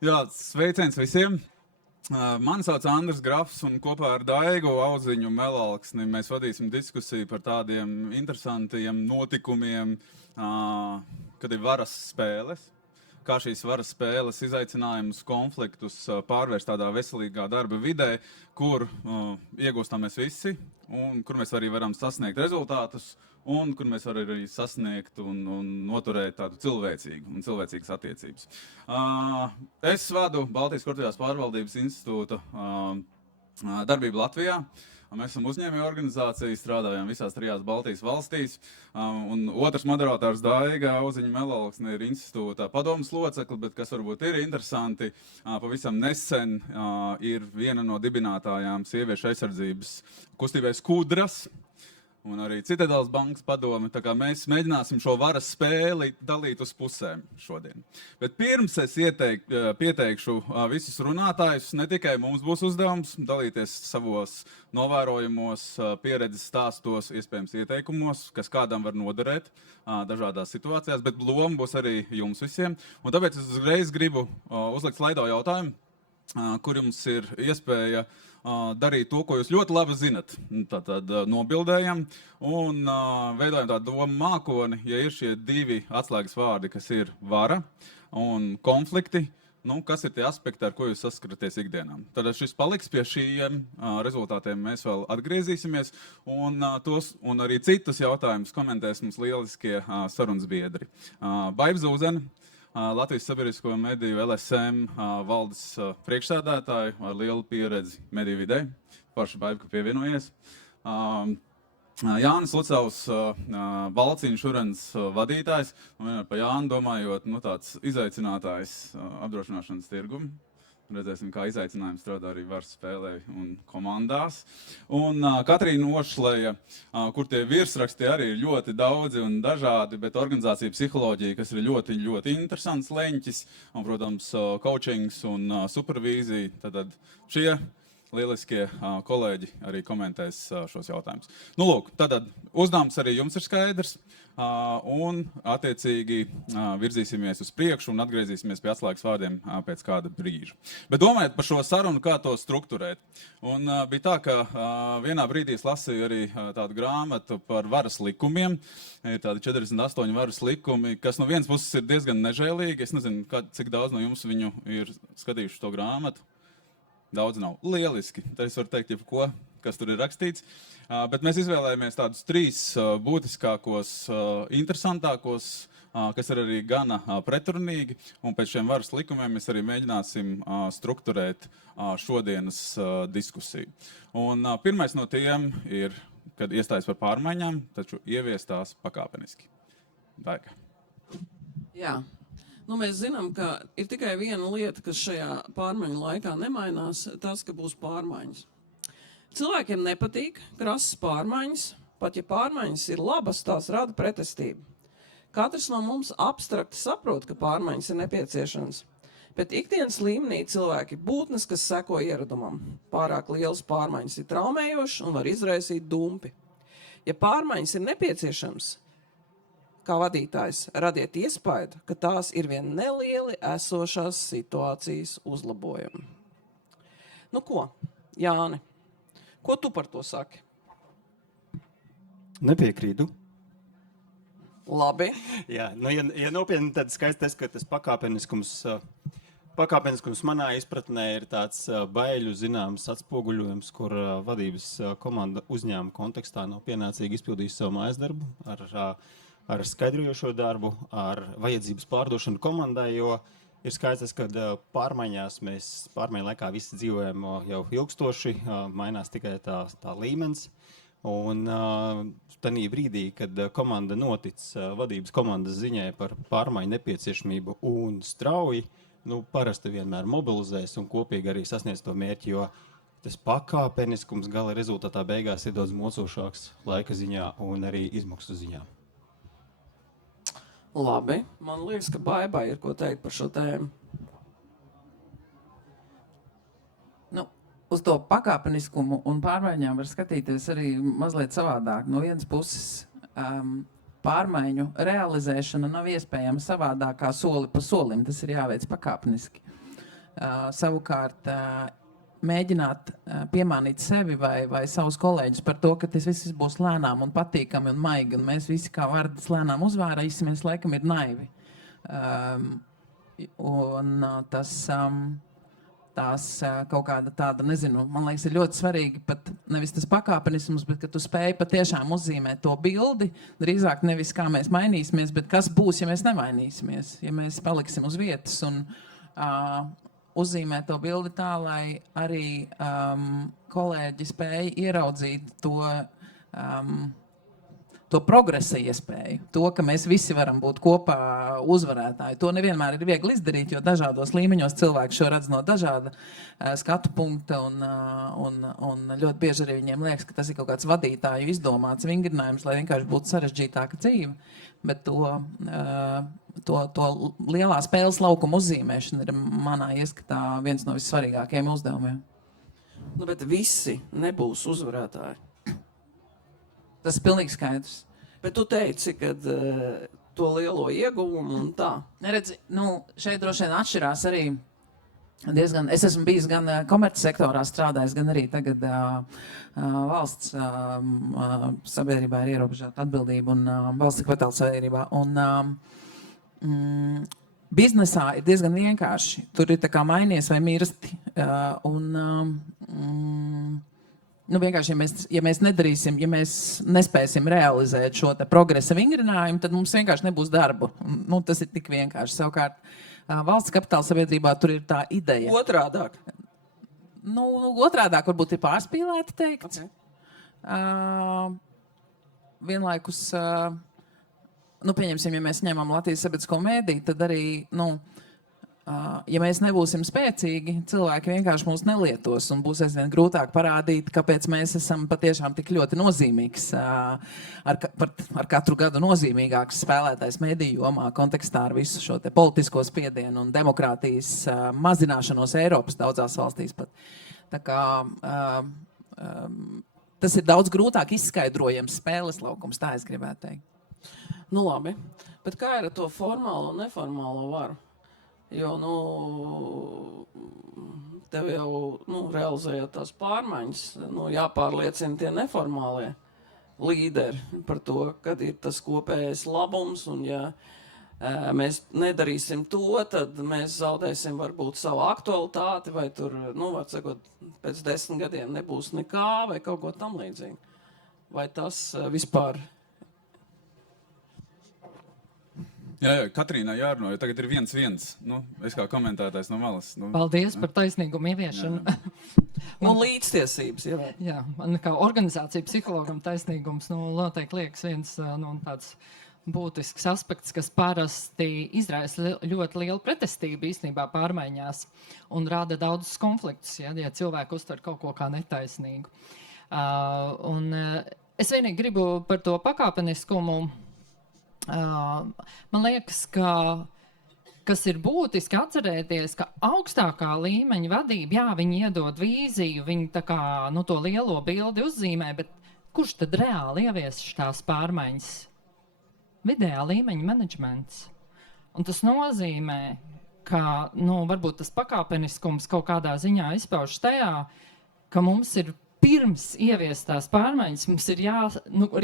Jā, sveiciens visiem! Mani sauc Andris Grafs, un kopā ar Daigu Auziņu Melalksni mēs vadīsim diskusiju par tādiem interesantiem notikumiem, kad ir varas spēles. Kā šīs varas spēles izaicinājumus, konfliktus pārvērst tādā veselīgā darba vidē, kur iegūstam mēs visi, un kur mēs arī varam sasniegt rezultātus, un kur mēs varam arī sasniegt un noturēt tādu cilvēcīgas attiecības. Es vadu Baltijas korporatīvās pārvaldības institūta darbību Latvijā. Mēs esam uzņēmēju organizācija, strādājam visās 3 Baltijas valstīs. Un otrs moderators Daiga Auziņa Melalksne ir institūta padomas locekli, bet kas varbūt ir interesanti, pavisam nesen ir viena no dibinātājām sieviešu aizsardzības kustībai Skudras un arī Citadelas bankas padome. Tā kā mēs mēģināsim šo varas spēli dalīt uz pusēm šodien. Bet pirms es pieteikšu visus runātājus, ne tikai mums būs uzdevums dalīties savos novērojumos, pieredzes stāstos, iespējams ieteikumos, kas kādam var noderēt dažādās situācijās, bet loma būs arī jums visiem. Un tāpēc es uzreiz gribu uzlikt slaido jautājumu, kur jums ir iespēja darīt to, ko jūs ļoti labi zinat. Tātad nobildējam un veidojam tādu domu mākoni, ja ir šie 2 atslēgas vārdi, kas ir vara un konflikti, kas ir tie aspekti, ar ko jūs saskaraties ikdienā. Tad šis paliks pie šiem rezultātiem, mēs vēl atgriezīsimies, un arī citus jautājumus komentēs mums lieliskie sarunas biedri. Baiba Zūzene, Latvijas sabiedrisko mediju LSM valdes priekšsēdētāju ar lielu pieredzi mediju vidē. Paša Baiba, ka pievienojies. Jānis Lucavs, Balciņu šurens vadītājs. Un par Jānu domājot, tāds izaicinātājs apdrošināšanas tirgumu. Redzēsim, kā izaicinājumi strādā arī varas spēlē un komandās. Un Katrīna Ošleja, kur tie virsraksti arī ir ļoti daudzi un dažādi, bet organizācija psiholoģija, kas ir ļoti, ļoti interesants leņķis, un, protams, coachings un supervīzija. Tad šie lieliskie kolēģi arī komentēs šos jautājumus. Lūk, tad uzdevums arī jums ir skaidrs. Un attiecīgi virzīsimies uz priekšu un atgriezīsimies pie atslēgas vārdiem pēc kāda brīža. Bet domājiet par šo sarunu, kā to strukturēt. Un bija tā, ka vienā brīdī es lasīju arī tādu grāmatu par varas likumiem. Ir tādi 48 varas likumi, kas no vienas puses ir diezgan nežēlīgi. Es nezinu, cik daudz no jums viņu ir skatījuši to grāmatu. Daudz nav. Lieliski. Tad es varu teikt jebko, kas tur ir rakstīts. Bet mēs izvēlējāmies tādus 3 būtiskākos, interesantākos, kas ir arī gana pretrunīgi. Un pēc šiem varas likumiem mēs arī mēģināsim strukturēt šodienas diskusiju. Un pirmais no tiem ir, kad iestājas par pārmaiņām, taču ievies tās pakāpeniski. Daiga. Jā. Mēs zinām, ka ir tikai viena lieta, kas šajā pārmaiņu laikā nemainās, tas, ka būs pārmaiņas. Cilvēkiem nepatīk krasas pārmaiņas, pat ja pārmaiņas ir labas, tās rada pretestību. Katrs no mums abstrakti saprot, ka pārmaiņas ir nepieciešamas, bet ikdienas līmenī cilvēki ir būtnes, kas seko ieradumam. Pārāk lielas pārmaiņas ir traumējošas un var izraisīt dumpi. Ja pārmaiņas ir nepieciešamas, kā vadītājs, radiet iespaidu, ka tās ir vien nelieli esošās situācijas uzlabojumi. Ko, Jāni? Ko tu par to saki? Nepiekrītu. Labi. Jā, ja nopietni, tad skaisti, ka tas pakāpeniskums manā izpratnē ir tāds baiļu zināms atspoguļojums, kur vadības komanda uzņēmuma kontekstā nav pienācīgi izpildījusi savu mājas darbu ar skaidrojošo darbu, ar vajadzības pārdošanu komandai, jo ir skaidrs, ka pārmaiņu laikā visi dzīvojam jau ilgstoši, mainās tikai tā līmenis. Un tanī brīdī, kad komanda notic vadības komandas ziņai par pārmaiņu nepieciešamību un strauji, parasti vienmēr mobilizēs un kopīgi arī sasniedz to mērķi, jo tas pakāpeniskums gala rezultātā beigās ir daudz mocošāks laika ziņā un arī izmaksu ziņā. Labi. Man liekas, ka Baibai ir ko teikt par šo tēmu. Uz to pakāpeniskumu un pārmaiņām var skatīties arī mazliet savādāk. No vienas puses, pārmaiņu realizēšana nav iespējama savādāk kā soli pa solim. Tas ir jāveic pakāpeniski. savukārt mēģināt piemānīt sevi vai savus kolēģus par to, ka tas viss būs lēnām un patīkami un maigi, un mēs visi kā vardas lēnām uzvārīsimies, laikam ir naivi. Tās kaut kāda tāda, nezinu, man liekas, ir ļoti svarīgi pat nevis tas pakāpenisms, bet ka tu spēj patiešām uzzīmēt to bildi, drīzāk nevis kā mēs mainīsimies, bet kas būs, ja mēs nemainīsimies, ja mēs paliksim uz vietas un uzzīmēt to bildi tā, lai arī kolēģi spēj ieraudzīt to progresa iespēju, to, ka mēs visi varam būt kopā uzvarētāji. To nevienmēr ir viegli izdarīt, jo dažādos līmeņos cilvēki šo redz no dažāda skatu punkta, un ļoti bieži arī viņiem liekas, ka tas ir kaut kāds vadītāju izdomāts vingrinājums, lai vienkārši būtu sarežģītāka dzīve. Bet to lielā spēles laukuma uzzīmēšana ir manā ieskatā viens no vissvarīgākajiem uzdevumiem. Nu, bet visi nebūs uzvarētāji. Tas ir pilnīgi skaidrs. Bet tu teici, ka to lielo ieguvumu un tā. Neredzi, šeit droši vien atšķirās arī diezgan. Es esmu bijis gan komercsektorā strādājis, gan arī tagad valsts sabiedrībā ir ierobežota atbildība un valsts kvartāla sabiedrībā. Un biznesā ir diezgan vienkārši. Tur ir tā kā mainies vai mirsti. Vienkārši, ja mēs nedarīsim, ja mēs nespēsim realizēt šo te progresa vingrinājumu, tad mums vienkārši nebūs darbu. Tas ir tik vienkārši. Savukārt, valsts kapitāla sabiedrībā tur ir tā ideja. Otrādāk. Otrādāk varbūt ir pārspīlēti teikts. Okay. Vienlaikus, pieņemsim, ja mēs ņemam Latvijas sabiedrisko mēdīju, tad arī, ja mēs nebūsim spēcīgi, cilvēki vienkārši mūs nelietos un būs aizvien grūtāk parādīt, kāpēc mēs esam patiešām tik ļoti nozīmīgs, ar katru gadu nozīmīgāks spēlētājs mediju jomā kontekstā ar visu šo te politisko spiedienu un demokrātijas mazināšanos Eiropas daudzās valstīs pat. Tā kā tas ir daudz grūtāk izskaidrojams spēles laukums, tā es gribētu teikt. Nu labi, bet kā ir ar to formālo un neformālo varu? Jo, tev jau, realizējot tās pārmaiņas, jāpārliecina tie neformālie līderi par to, kad ir tas kopējais labums, un ja mēs nedarīsim to, tad mēs zaudēsim varbūt savu aktualitāti, vai tur, var sakot, pēc 10 gadiem nebūs nekā, vai kaut ko tam līdzīgi. Vai tas vispār... Jā, Katrīnai jārunā, jo tagad ir 1-1. Es kā komentētājs no malas. Paldies par taisnīgumu ieviešanu. Un līdztiesības, jā. Jā, man kā organizācija psihologam taisnīgums noteikti liekas viens tāds būtisks aspekts, kas parasti izraisa ļoti lielu pretestību īstenībā pārmaiņās un rada daudzus konfliktus, ja cilvēki uztver kaut ko kā netaisnīgu. Es vienīgi gribu par to pakāpeniskumu. Man liekas, kas ir būtiski atcerēties, ka augstākā līmeņa vadība, viņi iedod vīziju, viņi tā kā to lielo bildi uzzīmē, bet kurš tad reāli ievies tās pārmaiņas? Vidējā līmeņa menedžments. Un tas nozīmē, ka varbūt tas pakāpeniskums kaut kādā ziņā izpauž tajā, ka mums ir pirms ieviest tās pārmaiņas, mums ir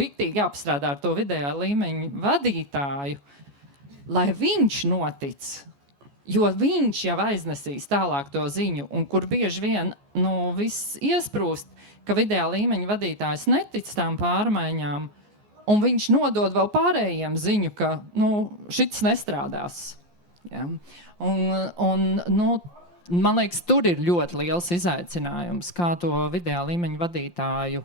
riktīgi jāapstrādā ar to vidējā līmeņa vadītāju, lai viņš notic, jo viņš jau aiznesīs tālāk to ziņu, un kur bieži vien viss iesprūst, ka vidējā līmeņa vadītājs netic tām pārmaiņām, un viņš nodod vēl pārējiem ziņu, ka šits nestrādās. Ja? Man liekas, tur ir ļoti liels izaicinājums, kā to vidējā līmeņa vadītāju,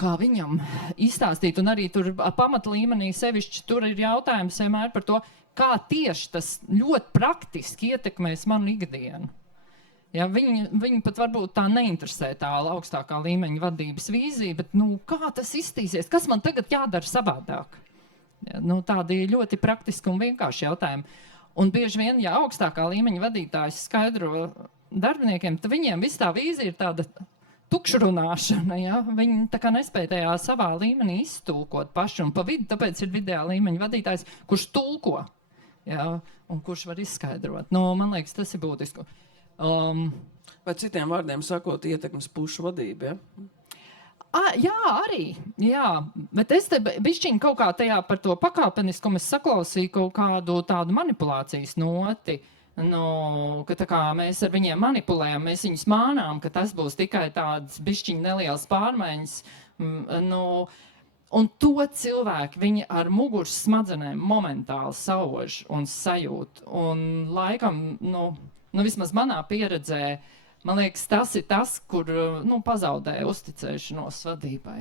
kā viņam izstāstīt. Un arī tur pamata līmenī sevišķi tur ir jautājums vienmēr par to, kā tieši tas ļoti praktiski ietekmēs manu ikdienu. Ja, viņi pat varbūt tā neinteresē tā augstākā līmeņa vadības vīzija, bet kā tas izstīsies? Kas man tagad jādara savādāk? Ja, tādi ļoti praktiski un vienkārši jautājumi. Un bieži vien, ja augstākā līmeņa vadītājs skaidro darbiniekiem, tad viņiem viss tā vīzija ir tāda tukšrunāšana. Ja? Viņi tā kā nespēja tajā savā līmenī iztulkot paši. Un pa vidu tāpēc ir vidējā līmeņa vadītājs, kurš tulko jā, un kurš var izskaidrot. Nu, man liekas, tas ir būtiski. Vai citiem vārdiem sakot, ietekmes pušu vadība, ja? Jā, arī. Jā, bet es te bišķiņ kaut kā tajā par to pakāpeniskumu es saklausīju kaut kādu tādu manipulācijas noti. Nu, ka tā kā mēs ar viņiem manipulējam, mēs viņus mānām, ka tas būs tikai tāds bišķiņ neliels pārmaiņas. Nu, un to cilvēki, viņi ar muguras smadzenēm momentāli sauž un sajūt. Un laikam, nu vismaz manā pieredzē, man liekas, tas ir tas, kur pazaudēja uzticēšanos vadībai.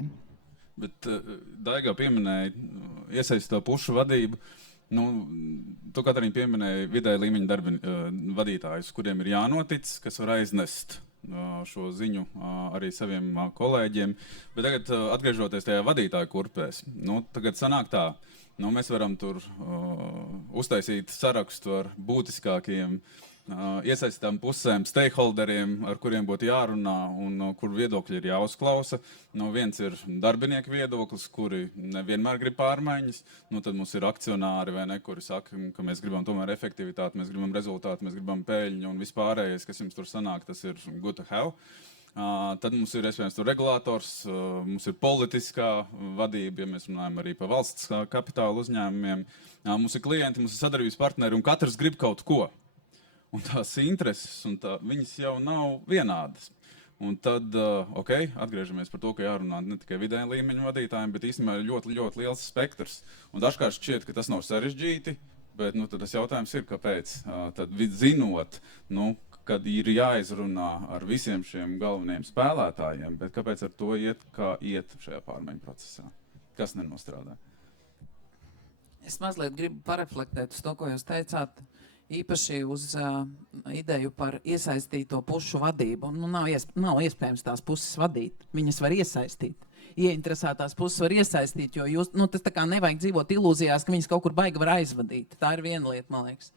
Bet Daigā pieminēja iesaistīto pušu vadību. Tu, Katrīna, pieminēja vidēja līmeņa vadītājus, kuriem ir jānotic, kas var aiznest šo ziņu arī saviem kolēģiem. Bet tagad, atgriežoties tajā vadītāju kurpēs, tagad sanāk tā, mēs varam tur uztaisīt sarakstu ar būtiskākajiem iesaistītām pusēm, stakeholderiem, ar kuriem būtu jārunā un kur viedokļi ir jāuzklausa. Viens ir darbinieku viedoklis, kuri nevienmēr grib pārmaiņas. Tad mums ir akcionāri, vai ne, kuri saka, ka mēs gribam tomēr efektivitāti, mēs gribam rezultātu, mēs gribam peļņu un vispārējais, kas jums tur sanāk, tas ir good to have. Tad mums ir, iespējams, tur regulators, mums ir politiskā vadība, ja mēs runājam arī par valsts kapitāla uzņēmumiem. Mums ir klienti, mums ir sadarbības partneri un katrs grib kaut ko. Un tās intereses, viņas jau nav vienādas. Un tad, atgriežamies par to, ka jārunā ne tikai vidēja līmeņa vadītājiem, bet īstenībā ir ļoti, ļoti liels spektrs. Un dažkārt šķiet, ka tas nav sarežģīti, bet tad tas jautājums ir, kāpēc. Tad zinot, kad ir jāizrunā ar visiem šiem galvenajiem spēlētājiem, bet kāpēc ar to iet, kā iet šajā pārmaiņu procesā? Kas nenostrādā? Es mazliet gribu pareflektēt uz to, ko jūs teicāt. Īpaši uz ideju par iesaistīto pušu vadību. Nav iespējams tās puses vadīt. Viņas var iesaistīt. Ieinteresētās puses var iesaistīt, jo tas tā kā nevajag dzīvot ilūzijās, ka viņas kaut kur baigi var aizvadīt. Tā ir viena lieta, man liekas.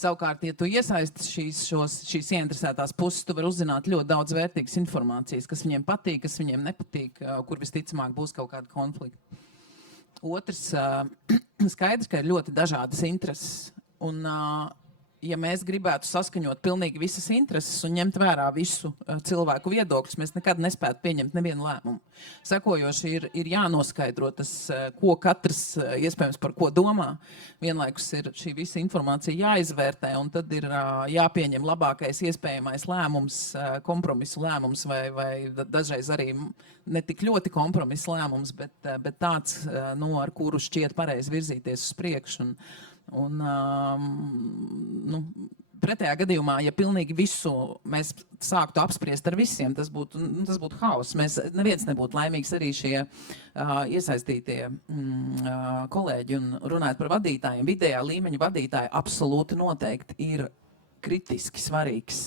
Savukārt, ja tu iesaisti šīs ieinteresētās puses, tu vari uzzināt ļoti daudz vērtīgas informācijas, kas viņiem patīk, kas viņiem nepatīk, kur visticamāk būs kaut kāda konflikta. Otrs, skaidrs, ka ir ļoti dažādas intereses. Un ja mēs gribētu saskaņot pilnīgi visas intereses un ņemt vērā visu cilvēku viedokļus, mēs nekad nespētu pieņemt nevienu lēmumu. Sekojoši ir jānoskaidro tas, ko katrs iespējams par ko domā. Vienlaikus ir šī visa informācija jāizvērtē, un tad ir jāpieņem labākais iespējamais lēmums, kompromisu lēmums, vai dažreiz arī ne tik ļoti kompromisu lēmums, bet tāds, ar kuru šķiet pareizi virzīties uz priekšu. Pretējā gadījumā, ja pilnīgi visu mēs sāktu apspriest ar visiem, tas būtu hauss. Neviens nebūtu laimīgs, arī šie iesaistītie kolēģi. Un runājot par vadītājiem, vidējā līmeņa vadītāji absolūti noteikti ir kritiski svarīgs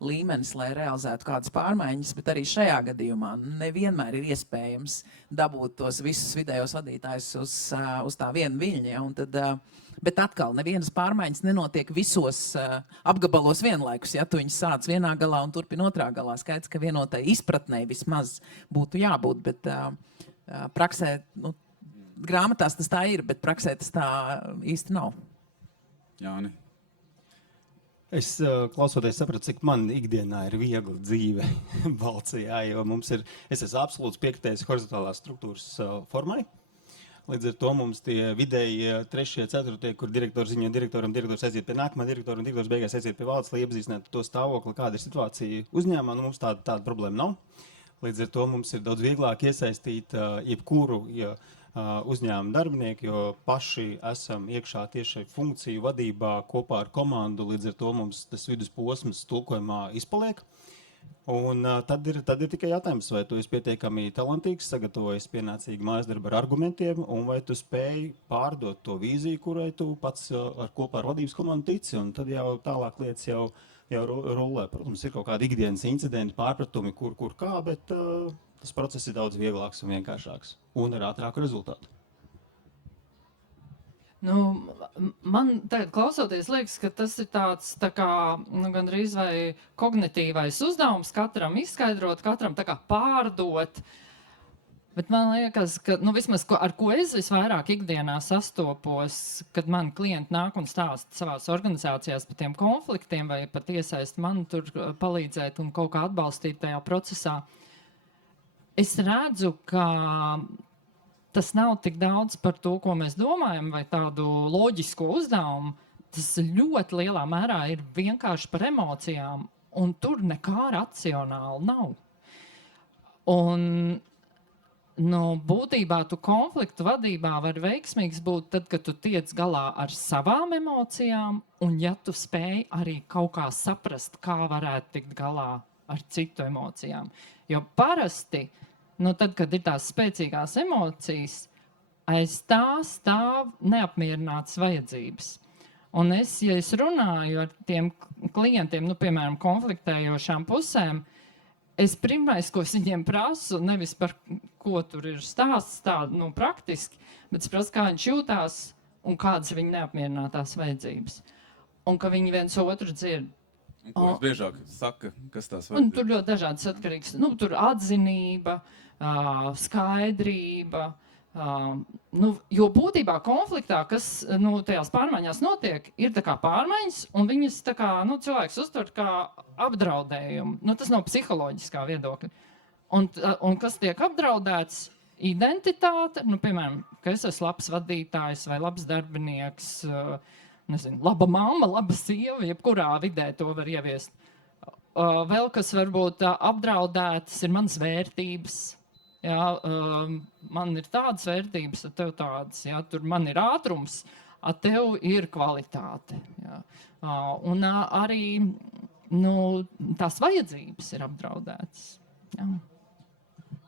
līmenis, lai realizētu kādas pārmaiņas, bet arī šajā gadījumā nevienmēr ir iespējams dabūt tos visus vidējos vadītājus uz tā viena viļņa. Bet atkal, nevienas pārmaiņas nenotiek visos apgabalos vienlaikus. Ja tu viņus sāc vienā galā un turpin otrā galā, skaidrs, ka vienotai izpratnei vismaz būtu jābūt, bet praksē, grāmatās tas tā ir, bet praksē tas tā īsti nav. Jāni. Es klausoties sapratu, cik man ikdienā ir viegla dzīve Balcijā, jo es esmu absolūts piekritējis horizontālās struktūras formai. Līdz ar to mums tie vidēji 3., 4., kur direktors ziņo direktoram, direktors aiziet pie nākamā direktora un direktors beigās aiziet pie valdes, lai iepazīstinātu to stāvokli, kāda ir situācija uzņēmumā. Mums tāda problēma nav. Līdz ar to mums ir daudz vieglāk iesaistīt jebkuru uzņēmuma darbinieku, jo paši esam iekšā tieši funkciju vadībā kopā ar komandu. Līdz ar to mums tas vidusposms tulkojumā izpaliek. Un tad ir tikai jautājums, vai tu esi pietiekami talantīgs, sagatavojies pienācīgi mājasdarbu ar argumentiem, un vai tu spēj pārdot to vīziju, kurai tu pats kopā ar vadības komandu tici, un tad jau tālāk lietas jau rullē. Protams, ir kaut kādi ikdienas incidenti, pārpratumi, kur kā, bet tas process ir daudz vieglāks un vienkāršāks, un ar ātrāku rezultātu. Man tagad klausoties liekas, ka tas ir tāds tā kā, gandrīz vai kognitīvais uzdevums katram izskaidrot, katram tā kā pārdot. Bet man liekas, ka vismaz ar ko es visvairāk ikdienā sastopos, kad man klienti nāk un stāsta savās organizācijās par tiem konfliktiem vai pat iesaist man tur palīdzēt un kaut kā atbalstīt tajā procesā, es redzu, ka tas nav tik daudz par to, ko mēs domājam, vai tādu loģisko uzdevumu. Tas ļoti lielā mērā ir vienkārši par emocijām, un tur nekā racionāli nav. Un būtībā tu konfliktu vadībā var veiksmīgs būt tad, kad tu tiec galā ar savām emocijām, un ja tu spēj arī kaut kā saprast, kā varētu tikt galā ar citu emocijām. Jo parasti, tad, kad ir tās spēcīgās emocijas, aiz tā stāv neapmierinātas vajadzības. Un ja es runāju ar tiem klientiem, piemēram, konfliktējošām pusēm, es pirmais, ko es viņiem prasu, nevis par ko tur ir stāsts tādu, praktiski, bet es prasu, kā viņš jūtās un kādas viņa neapmierinātās vajadzības. Un ka viņi viens otru dzird. Un ko es biežāk saka, kas tās Un vajadzības? tur ļoti dažādas atkarīgs. Tur atzinība, skaidrība. Jo būtībā konfliktā, kas tajās pārmaiņās notiek, ir tā kā pārmaiņas, un viņas tā kā, cilvēks uztver kā apdraudējumu. Tas nav psiholoģiskā viedokļa. Un kas tiek apdraudēts? Identitāte, piemēram, ka es esmu labs vadītājs vai labs darbinieks, laba mamma, laba sieva, jebkurā vidē to var ieviest. Vēl kas varbūt apdraudētas ir manas vērtības. Jā, man ir tādas vērtības, ar tev tādas. Jā, tur man ir ātrums, ar tev ir kvalitāte. Jā. Un arī tās vajadzības ir apdraudētas. Jā.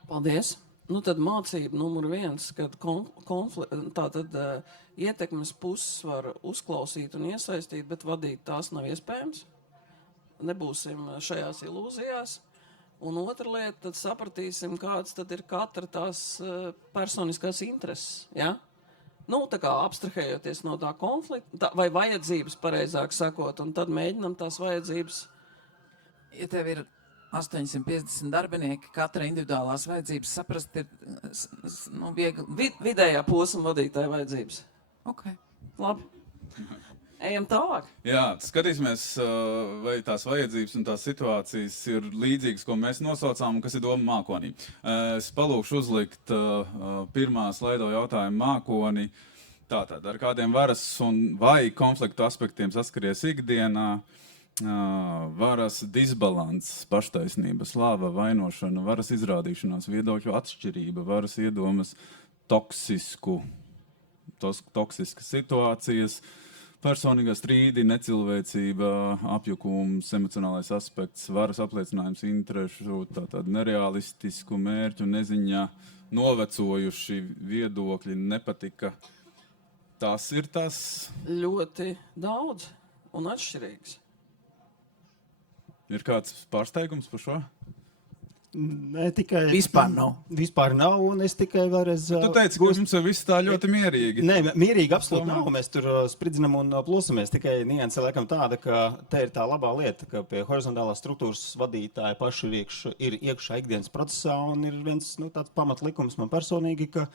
Paldies. Tad mācība numur 1, kad ietekmes puses var uzklausīt un iesaistīt, bet vadīt tās nav iespējams. Nebūsim šajās ilūzijās. Un otra lieta, tad sapratīsim, kāds tad ir katra tās personiskās intereses. Ja? Tā kā abstrahējoties no tā konflikta, vai vajadzības, pareizāk sakot, un tad mēģinam tās vajadzības. Ja tev ir 850 darbinieki, katra individuālās vajadzības saprast ir viegli. Vidējā posma vadītāja vajadzības. Ok. Labi. Ejam tālāk. Jā, skatīsimies, vai tās vajadzības un tās situācijas ir līdzīgas, ko mēs nosaucām, un kas ir doma mākonī. Es palūkšu uzlikt pirmā slaido jautājumu mākoni. Tātad, ar kādiem varas un vai konfliktu aspektiem saskaries ikdienā? Varas disbalans, paštaisnība, slāva, vainošana, varas izrādīšanās, viedokļu atšķirība, varas iedomas toksiskas situācijas, personīgā strīdi, necilvēcība, apjukums, emocionālais aspekts, varas apliecinājums interešu, tātad nerealistisku mērķu, neziņā, novecojuši viedokļi, nepatika. Tas ir tas ļoti daudz un atšķirīgs. Ir kāds pārsteigums par šo? Ne tikai Vispār nav. Vispār nav, un es tikai vēlreiz... Tu teici, ka mums ir viss tā ļoti mierīgi. Nē, mierīgi absolūti nav. Mēs tur spridzinam un plosamies. Tikai nianse laikam tāda, ka te ir tā labā lieta, ka pie horizontālās struktūras vadītāja paši ir iekšā ikdienas procesā, un ir viens tāds pamatlikums man personīgi, ka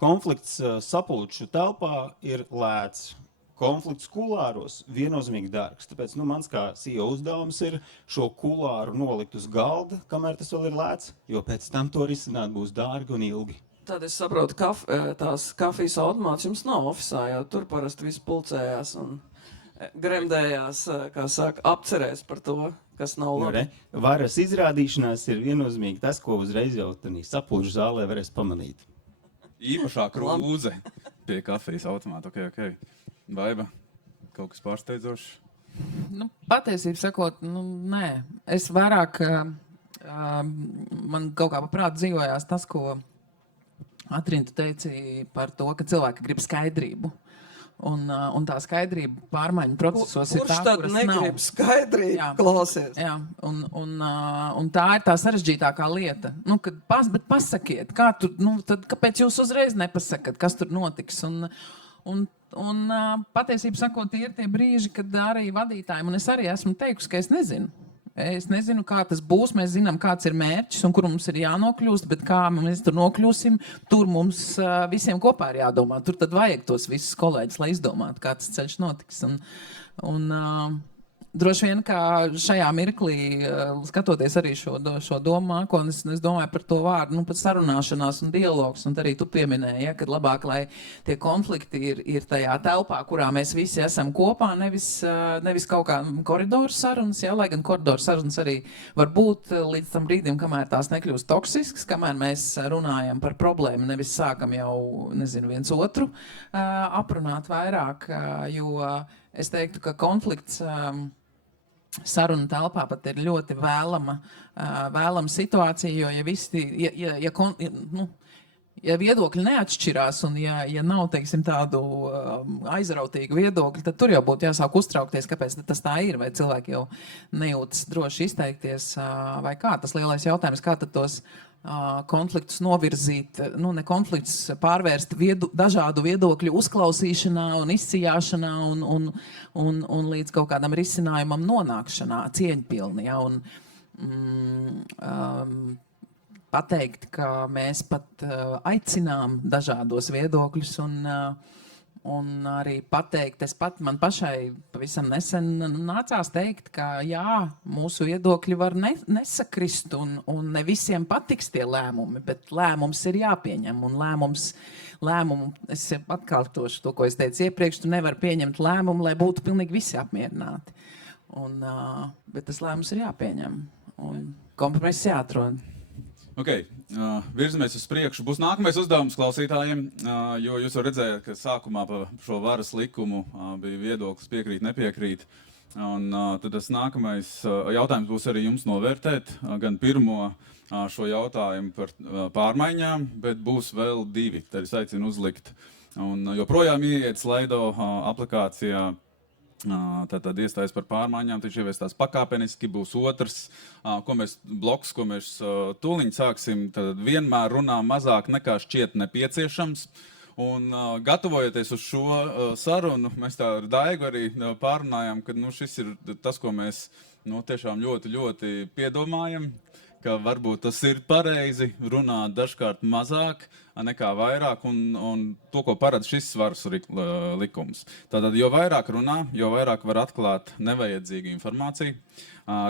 konflikts sapulču telpā ir lēts. Konflikts kulāros viennozīmīgi dārgs. Tāpēc mans kā CEO uzdevums ir šo kulāru nolikt uz galda, kamēr tas vēl ir lēts, jo pēc tam to risināt būs dārgi un ilgi. Tad es saprotu, tās kafijas automāts jums nav ofisā, jo tur parasti viss pulcējās un gremdējās, kā saka, apcerēs par to, kas nav labi. Varas izrādīšanās ir viennozīmīgi tas, ko uzreiz jau sapulču zālē varēs pamanīt. Īpašā krūze pie kafijas automāta. Ok. Baiba, kaut kas pārsteidzošs? Patiesībā sakot, nē. Es vairāk, man kaut kā paprāt dzīvojās tas, ko Atrīna teici par to, ka cilvēki grib skaidrību. Un tā skaidrība pārmaiņu procesos ir tā, kuras nav. Kurš tad negrib skaidrību? Klausies. Jā, un tā ir tā sarežģītākā lieta. Bet pasakiet, kāpēc jūs uzreiz nepasakat, kas tur notiks? Un patiesībā sakot, tie ir tie brīži, kad arī vadītājiem, un es arī esmu teikusi, ka es nezinu. Es nezinu, kā tas būs. Mēs zinām, kāds ir mērķis un kur mums ir jānokļūst, bet kā mēs tur nokļūsim, tur mums visiem kopā ir jādomā. Tur tad vajag tos visus kolēģus, lai izdomātu, kā tas ceļš notiks. Droši vien, kā šajā mirklī, skatoties arī šo domu mākoni, es domāju par to vārdu, pat sarunāšanās un dialogs, un arī tu pieminēji, kad labāk, lai tie konflikti ir tajā telpā, kurā mēs visi esam kopā, nevis kaut kā koridoru sarunas, lai gan koridoru sarunas arī var būt līdz tam brīdim, kamēr tās nekļūst toksiskas, kamēr mēs runājam par problēmu, nevis sākam jau, viens otru aprunāt vairāk, jo es teiktu, ka konflikts saruna telpā pat ir ļoti vēlama situācija, jo ja viedokļi neatšķirās un ja nav, teiksim, tādu aizrautīgu viedokļu, tad tur jau būtu jāsāk uztraukties, kāpēc tas tā ir, vai cilvēki jau nejūtas droši izteikties, vai kā. Tas lielais jautājums, kā tad tos konfliktus novirzīt, ne konfliktus pārvērst dažādu viedokļu uzklausīšanā un izcījāšanā un līdz kaut kādam risinājumam nonākšanā cieņpilni. Ja, pateikt, ka mēs pat aicinām dažādos viedokļus un arī pateikt, man pašai pavisam nesen nācās teikt, ka jā, mūsu viedokļi var nesakrist un ne visiem patiks tie lēmumi, bet lēmums ir jāpieņem un lēmumu, es atkārtošu to, ko es teicu iepriekš, tu nevar pieņemt lēmumu, lai būtu pilnīgi visi apmierināti. Bet tas lēmums ir jāpieņem un kompromiss jāatrod. Virzamies uz priekšu. Būs nākamais uzdevums klausītājiem, jo jūs jau redzējāt, ka sākumā par šo varas likumu bija viedoklis piekrīt, nepiekrīt. Un tad tas nākamais jautājums būs arī jums novērtēt, gan pirmo šo jautājumu par pārmaiņām, bet būs vēl 2. Tad es aicinu uzlikt. Un joprojām ieiet Slido aplikācijā. Tātad iestājas par pārmaiņām, taču ieviestās pakāpeniski, būs otrs bloks, ko mēs tūliņ sāksim, tad vienmēr runā mazāk nekā šķiet nepieciešams. Un gatavojoties uz šo sarunu, mēs tā ar Daigu arī pārunājām, ka šis ir tas, ko mēs tiešām ļoti, ļoti piedomājam, ka varbūt tas ir pareizi runāt dažkārt mazāk nekā vairāk, un to, ko paredz šis svaras likums. Tātad, jo vairāk runā, jo vairāk var atklāt nevajadzīgu informāciju,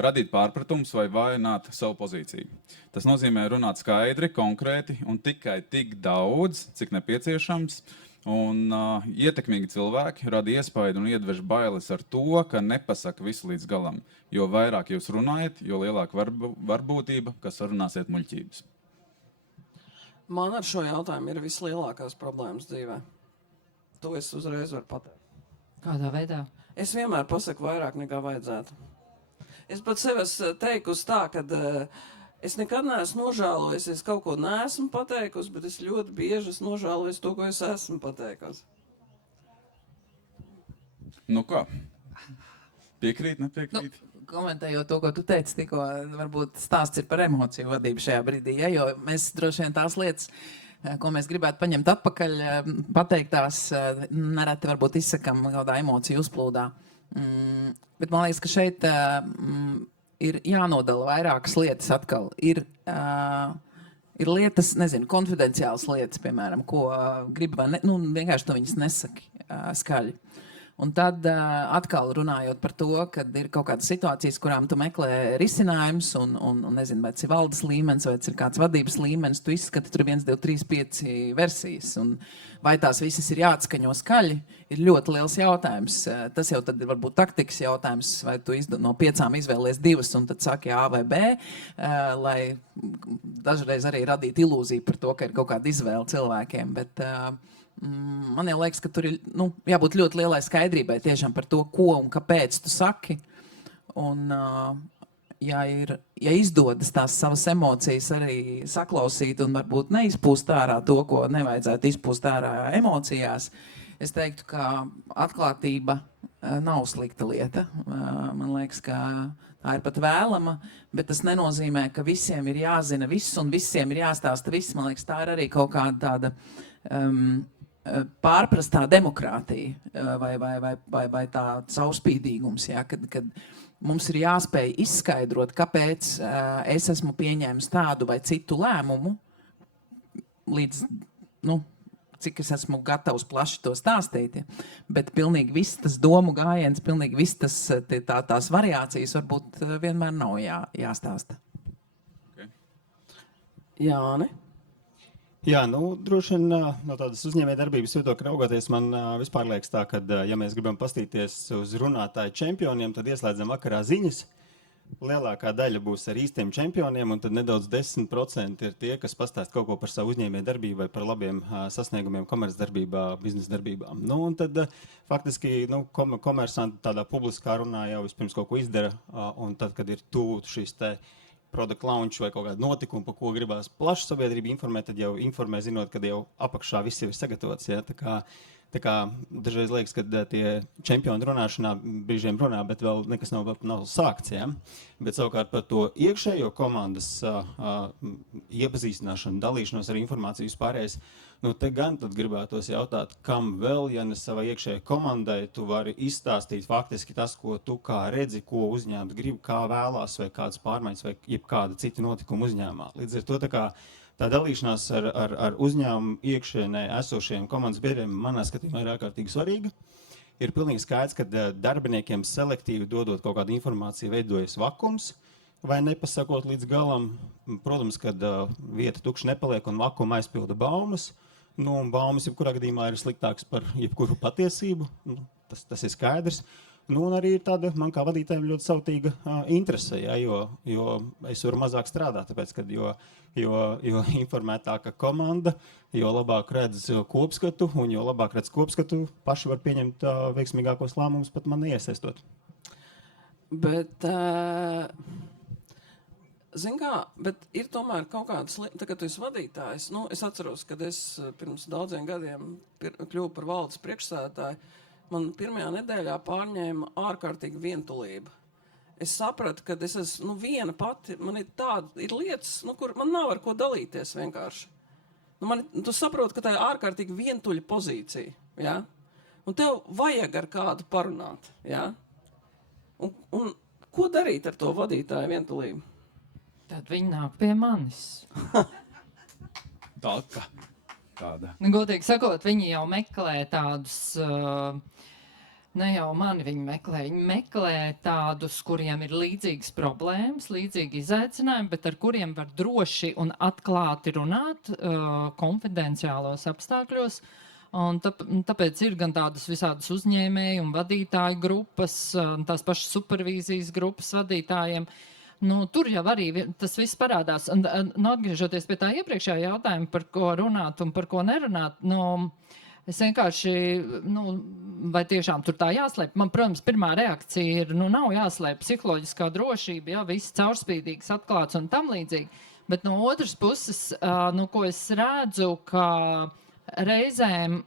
radīt pārpratumus vai vājināt savu pozīciju. Tas nozīmē runāt skaidri, konkrēti un tikai tik daudz, cik nepieciešams, un ietekmīgi cilvēki rada iespaidu un iedvež bailes ar to, ka nepasaka visu līdz galam. Jo vairāk jūs runājat, jo lielāka varbūtība, ka sarunāsiet muļķības. Man ar šo jautājumu ir vislielākās problēmas dzīvē. To es uzreiz varu pateikt. Kādā veidā? Es vienmēr pasaku vairāk nekā vajadzētu. Es pat sev esmu teikusi tā, ka es nekad neesmu nožēlojis, es kaut ko neesmu pateikusi, bet es ļoti bieži esmu nožēlojis to, ko es esmu pateikusi. Nu kā? Piekrīt, nepiekrīt? Komentējot to, ko tu teici, tikko varbūt stāsts ir par emociju vadību šajā brīdī, ja, jo mēs droši vien tās lietas, ko mēs gribētu paņemt atpakaļ, pateiktās, nereti varbūt izsakam kādā emociju uzplūdā. Bet man liekas, ka šeit ir jānodala vairākas lietas atkal. Ir lietas, konfidenciālas lietas, piemēram, ko grib vai vienkārši tu viņas nesaki skaļi. Un tad atkal runājot par to, kad ir kaut kādas situācijas, kurām tu meklē risinājums, un nezinu, vai tas ir valdes līmenis, vai tas ir kāds vadības līmenis, tu izskati tur 1, 2, 3, 5 versijas, un vai tās visas ir jāatskaņo skaļi, ir ļoti liels jautājums. Tas jau tad ir varbūt taktikas jautājums, vai tu no 5 izvēlies 2, un tad saki A vai B, lai dažreiz arī radītu ilūziju par to, ka ir kaut kāda izvēle cilvēkiem, bet man jau liekas, ka tur ir jābūt ļoti lielai skaidrībai tiešām par to, ko un kāpēc tu saki. Un, ja izdodas tās savas emocijas arī saklausīt un varbūt neizpūst ārā to, ko nevajadzētu izpūst ārā emocijās, es teiktu, ka atklātība nav slikta lieta. Man liekas, ka tā ir pat vēlama, bet tas nenozīmē, ka visiem ir jāzina viss un visiem ir jāstāsta viss. Man liekas, tā ir arī kaut kāda tāda pārprastā demokrātija vai tā caurspīdīgums, ja, kad mums ir jāspēj izskaidrot, kāpēc es esmu pieņēmis tādu vai citu lēmumu, līdz, cik es esmu gatavs plaši to stāstīt. Ja. Bet pilnīgi viss tas domu gājiens, pilnīgi viss tās variācijas varbūt vienmēr nav jāstāsta. Okay. Jāni? Jā, droši vien no tādas uzņēmējdarbības viedokļa raugoties, man vispār liekas tā, ka, ja mēs gribam pastīties uz runātāju čempioniem, tad ieslēdzam vakarā ziņas. Lielākā daļa būs ar īstiem čempioniem, un tad nedaudz 10% ir tie, kas pastāst kaut ko par savu uzņēmējdarbību vai par labiem sasniegumiem komercdarbībā, biznesa darbībām. Un tad faktiski komersanti tādā publiskā runā jau vispirms kaut ko izdara, un tad, kad ir tuvu šīs te product launch vai kaut kāda notikuma, par ko gribās plašu sabiedrību informēt, tad jau informē, zinot, kad jau apakšā viss jau ir sagatavots. Ja? Tā kā dažreiz liekas, ka tie čempioni runāšanā brīžiem runā, bet vēl nekas nav sākts. Ja? Bet savukārt par to iekšējo komandas iepazīstināšanu, dalīšanos ar informāciju vispārējais, te gan tad gribētos jautāt, kam vēl, ja ne savai iekšējai komandai, tu vari izstāstīt faktiski tas, ko tu kā redzi, ko uzņēmums grib, kā vēlās, vai kādas pārmaiņas, vai jebkāda cita notikuma uzņēmumā. Līdz ar to tā dalīšanās ar uzņēmumu iekšienē esošajiem komandas biedriem manā skatījumā ir ārkārtīgi svarīga. Ir pilnīgi skaidrs, ka darbiniekiem selektīvi dodot kaut kādu informāciju veidojas vakums, vai nepasakot līdz galam. Protams, kad vieta tukša nepaliek un vakumu aizpilda baumas, baumas jebkurā gadījumā ir sliktāks par jebkuru patiesību, tas ir skaidrs. Un arī ir tāda, man kā vadītājiem, ļoti sautīga interese, ja, jo es varu mazāk strādāt, tāpēc, kad jo informētāka komanda, jo labāk redz kopskatu, un jo labāk redz kopskatu, paši var pieņemt veiksmīgākos lēmumus, pat man neiesaistot. Bet, zin kā, bet ir tomēr kaut kādas, kad tu esi vadītājs, es atceros, kad es pirms daudziem gadiem kļuvu par valdes priekšsēdētāju, man pirmajā nedēļā pārņēma ārkārtīgi vientulība. Es sapratu, ka es esmu viena pati, man ir lietas, kur man nav ar ko dalīties vienkārši. Tu saproti, ka tā ir ārkārtīgi vientuļa pozīcija, ja? Un tev vajag ar kādu parunāt, ja? Un ko darīt ar to vadītāju vientulību? Tad viņi nāk pie manis. Talka. Tāda. Godīgi sakot, viņi jau meklē tādus, ne jau mani viņi meklē tādus, kuriem ir līdzīgas problēmas, līdzīgi izaicinājumi, bet ar kuriem var droši un atklāti runāt konfidenciālos apstākļos. Un tāpēc ir gan tādas visādas uzņēmēju un vadītāju grupas, tās pašas supervīzijas grupas vadītājiem. Tur jau arī tas viss parādās. Un atgriežoties pie tā iepriekšējā jautājuma, par ko runāt un par ko nerunāt, es vienkārši, vai tiešām tur tā jāslēp? Man, protams, pirmā reakcija ir, nav jāslēp psiholoģiskā drošība, ja, viss caurspīdīgs, atklāts un tam līdzīgi. Bet no otras puses, ko es redzu, ka reizēm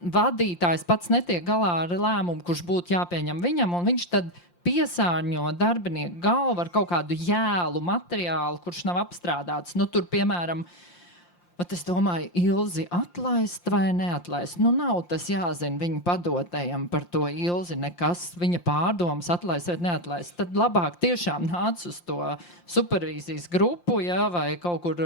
vadītājs pats netiek galā ar lēmumu, kurš būtu jāpieņem viņam, un viņš tad piesārņo darbinieku galvu ar kaut kādu jēlu materiālu, kurš nav apstrādāts. Tur, piemēram, bet es domāju, Ilzi atlaist vai neatlaist? Nav tas jāzina viņa padotajam par to Ilzi nekas, viņa pārdomas atlaist vai neatlaist. Tad labāk tiešām nāc uz to supervīzijas grupu, ja, vai kaut kur,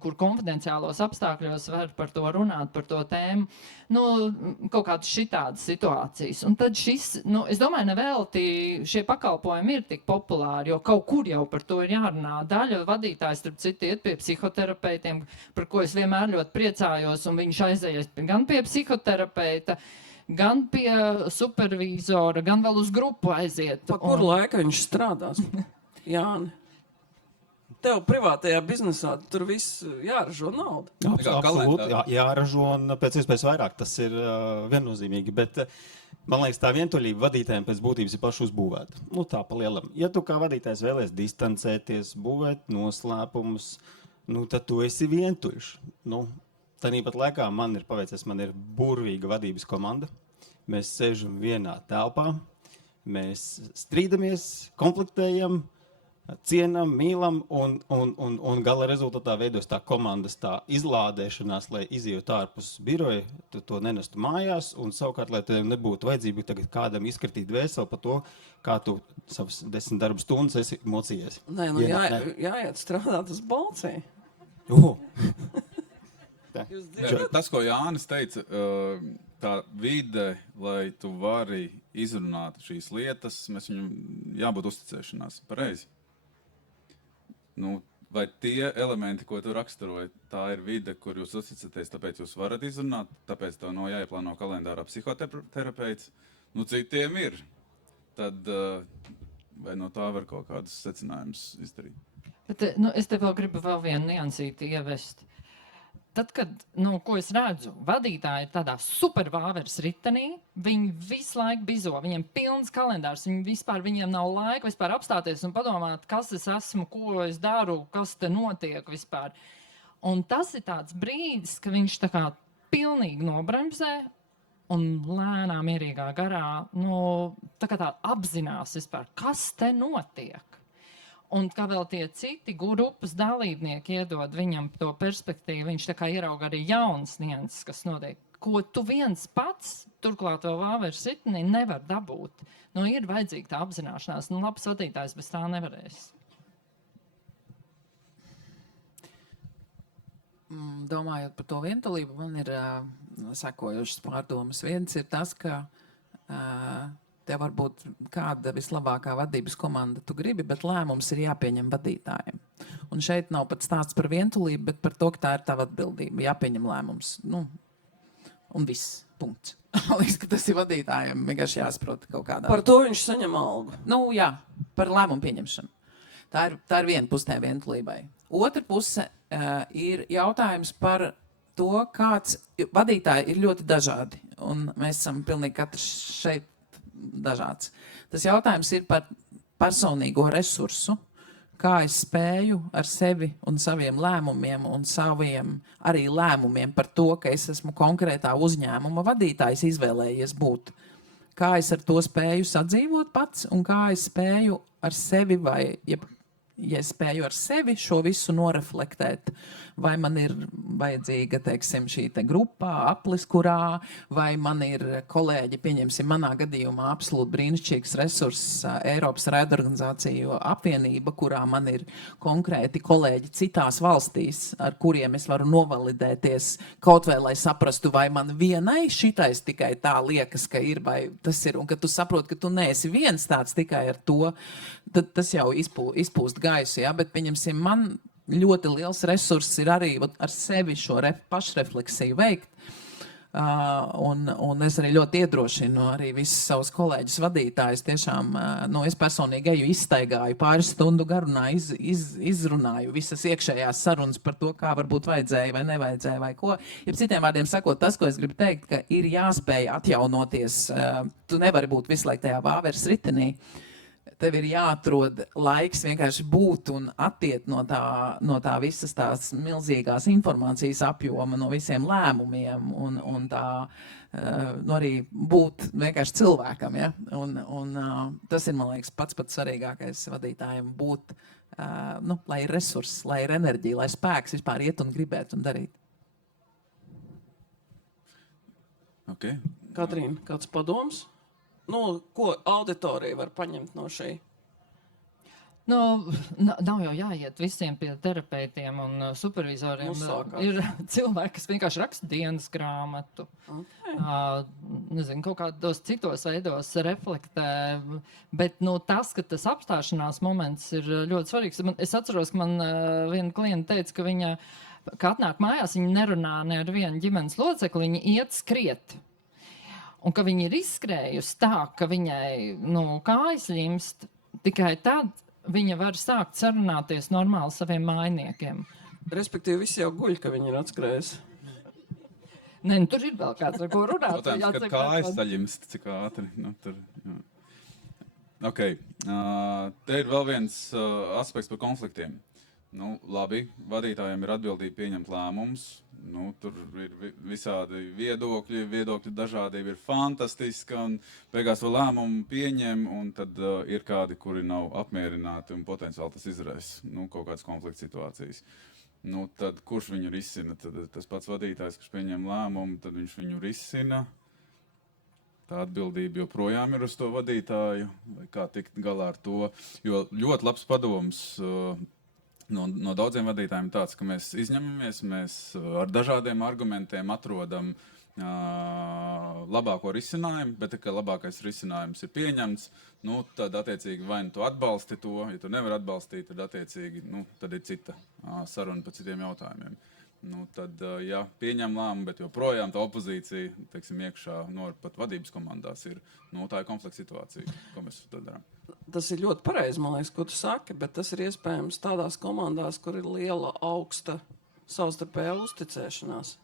kur konfidenciālos apstākļos var par to runāt, par to tēmu. Kaut kādas šitādas situācijas. Un tad es domāju, nevelti šie pakalpojumi ir tik populāri, jo kaut kur jau par to ir jārunā. Daļa vadītājs, starp citu, iet pie psihoterapeitiem, par ko es vienmēr ļoti priecājos, un viņš aizies gan pie psihoterapeita, gan pie supervīzora, gan vēl uz grupu aiziet. Pa kuru laiku viņš strādās? Jāni. Tev privātajā biznesā tur viss jāražo naudu. Absolūti, jāražo un pēc iespējas vairāk. Tas ir viennozīmīgi, bet man liekas, tā vientuļība vadītājiem pēc būtības ir paši uzbūvēta. Tā pa lielam. Ja tu kā vadītājs vēlies distancēties, būvēt noslēpumus, tad tu esi vientuļš. Tāpat laikā man ir paveicies, man ir burvīga vadības komanda. Mēs sēžam vienā telpā, mēs strīdamies, konfliktējam, cienam, mīlam, un gala rezultātā veidos tā komandas tā izlādēšanās, lai izietu ārpus biroja, tu to nenestu mājās, un savukārt, lai tev nebūtu vajadzība tagad kādam izskatīt vēseli par to, kā tu savas 10 darba stundas esi mocījies. Nē, nu jāiet strādāt uz Balciju. Tas, ko Jānis teica, tā vide, lai tu vari izrunāt šīs lietas, mēs viņam jābūt uzticēšanās. Pareizi. Nu, vai tie elementi, ko tu raksturoji, tā ir vide, kur jūs uzticaties, tāpēc jūs varat izrunāt, tāpēc to nav jāieplāno kalendārā psihoterapeits, nu citiem ir. Tad vai no tā var kaut kādus secinājumus izdarīt? Bet, es te vēl gribu vēl vienu niansīti ievest. Tad, kad, ko es redzu, vadītāji ir tādā supervāveres ritenī, viņi visu laiku bizo, viņiem pilns kalendārs, viņiem nav laika vispār apstāties un padomāt, kas es esmu, ko es daru, kas te notiek vispār. Un tas ir tāds brīdis, ka viņš tā kā pilnīgi nobremzē un lēnā, mierīgā garā, tā apzinās vispār, kas te notiek. Un kā vēl tie citi grupas dalībnieki iedod viņam to perspektīvu, viņš tā kā ierauga arī jaunas nianses, kas notiek, ko tu viens pats, turklāt vēl vāveres ritnī, nevar dabūt. Ir vajadzīga tā apzināšanās, labs vadītājs bez tā nevarēs. Domājot par to vientulību, man ir sekojošas pārdomas. Viens ir tas, ka tev varbūt kāda vislabākā vadības komanda tu gribi, bet lēmums ir jāpieņem vadītājiem. Un šeit nav pat stāsts par vientulību, bet par to, ka tā ir tava atbildība. Jāpieņem lēmums. Un viss. Punkts. Liekas, ka tas ir vadītājiem. Vienkārši jāsaprot kaut kādā. Par to viņš saņem algu. Jā, par lēmumu pieņemšanu. Tā ir viena puse vientulībai. Otra puse ir jautājums par to, kāds vadītāji ir ļoti dažādi. Un mēs esam pilnīgi katrs šeit dažāds. Tas jautājums ir par personīgo resursu, kā es spēju ar sevi un saviem lēmumiem un saviem arī lēmumiem par to, ka es esmu konkrētā uzņēmuma vadītājs izvēlējies būt. Kā es ar to spēju sadzīvot pats un kā es spēju ar sevi ja es spēju ar sevi šo visu noreflektēt, vai man ir vajadzīga, teiksim, šī te grupā, aplis, kurā, vai man ir kolēģi, pieņemsim, manā gadījumā absolūti brīnišķīgs resurss Eiropas raidorganizāciju apvienība, kurā man ir konkrēti kolēģi citās valstīs, ar kuriem es varu novalidēties, kaut vai, lai saprastu, vai man vienai šitais tikai tā liekas, ka ir, vai tas ir, un ka tu saproti, ka tu neesi viens tāds tikai ar to, tad tas jau izpūst gaisu, ja? Bet, pieņemsim, man ļoti liels resurss ir arī ar sevi šo pašrefleksiju veikt. Un es arī ļoti iedrošinu arī visus savus kolēģus vadītājus. Tiešām, es personīgi eju izstaigāju pāris stundu garumā, izrunāju visas iekšējās sarunas par to, kā varbūt vajadzēja vai nevajadzēja vai ko. Ja citiem vārdiem sakot, tas, ko es gribu teikt, ka ir jāspēj atjaunoties. Tu nevari būt visu laiku tajā vāveres ritenī. Tev ir jāatrod laiks vienkārši būt un attiet no tā visas tās milzīgās informācijas apjoma, no visiem lēmumiem un tā arī būt vienkārši cilvēkam. Ja? Un tas ir, man liekas, pats svarīgākais vadītājiem būt, lai ir resurss, lai ir enerģija, lai spēks vispār iet un gribēt un darīt. Okay. Katrīna, kāds padoms? Ko auditorija var paņemt no šī? Nav jau jāiet visiem pie terapeitiem un supervizoriem. Ir cilvēki, kas vienkārši raksta dienas grāmatu. Kaut kādos citos veidos reflektē. Bet tas, ka tas apstāšanās moments ir ļoti svarīgs. Es atceros, ka man viena klienta teica, ka viņa, kad atnāk mājās, viņa nerunā ne ar vienu ģimenes locekli, viņa iet skriet. Un ka viņa ir izskrējusi tā, ka viņai kājas ļimst, tikai tad viņa var sākt sarunāties normāli saviem mājniekiem. Respektīvi, visi jau guļ, ka viņi ir atskrējusi. Nē, tur ir vēl kāds, ar ko runāt. Jautājums, kad kājas saļimst, cik ātri. Okay. Te ir vēl viens aspekts par konfliktiem. Nu, labi, vadītājiem ir atbildība pieņemt lēmumus. Nu, tur ir visādi viedokļi dažādība ir fantastiska, un beigās to lēmumu pieņem, un tad ir kādi, kuri nav apmierināti, un potenciāli tas izraisa kaut kādas konflikta situācijas. Nu, tad kurš viņu risina? Tad tas pats vadītājs, kurš pieņem lēmumu, tad viņš viņu risina. Tā atbildība joprojām ir uz to vadītāju, vai kā tikt galā ar to, jo ļoti labs padoms no daudziem vadītājiem tāds, ka mēs izņemamies, mēs ar dažādiem argumentiem atrodam labāko risinājumu, bet, ka labākais risinājums ir pieņemts, nu, tad attiecīgi vai nu tu atbalsti to, ja tu nevar atbalstīt, tad attiecīgi, tad ir cita saruna par citiem jautājumiem. Nu, tad, ja pieņem lēmumu, bet joprojām tā opozīcija, teiksim, iekšā, pat vadības komandās ir, tā ir konflikta situācija, ko mēs tad darām. Tas ir ļoti pareizi, man liekas, ko tu saki, bet tas ir iespējams tādās komandās, kur ir liela, augsta savstarpējā uzticēšanās.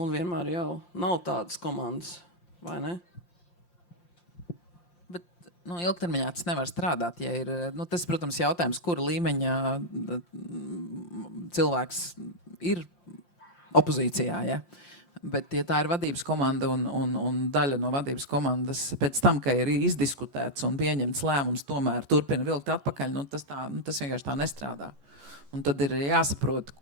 Un vienmēr jau nav tādas komandas, vai ne? Ilgtermiņā tas nevar strādāt. Ja ir, tas, protams, jautājums, kura līmeņa cilvēks ir opozīcijā. Ja? Bet, ja tā ir vadības komanda un daļa no vadības komandas pēc tam, ka ir izdiskutēts un pieņemts lēmums, tomēr turpina vilkt atpakaļ, tas vienkārši tā nestrādā. Un tad ir jāsaprot,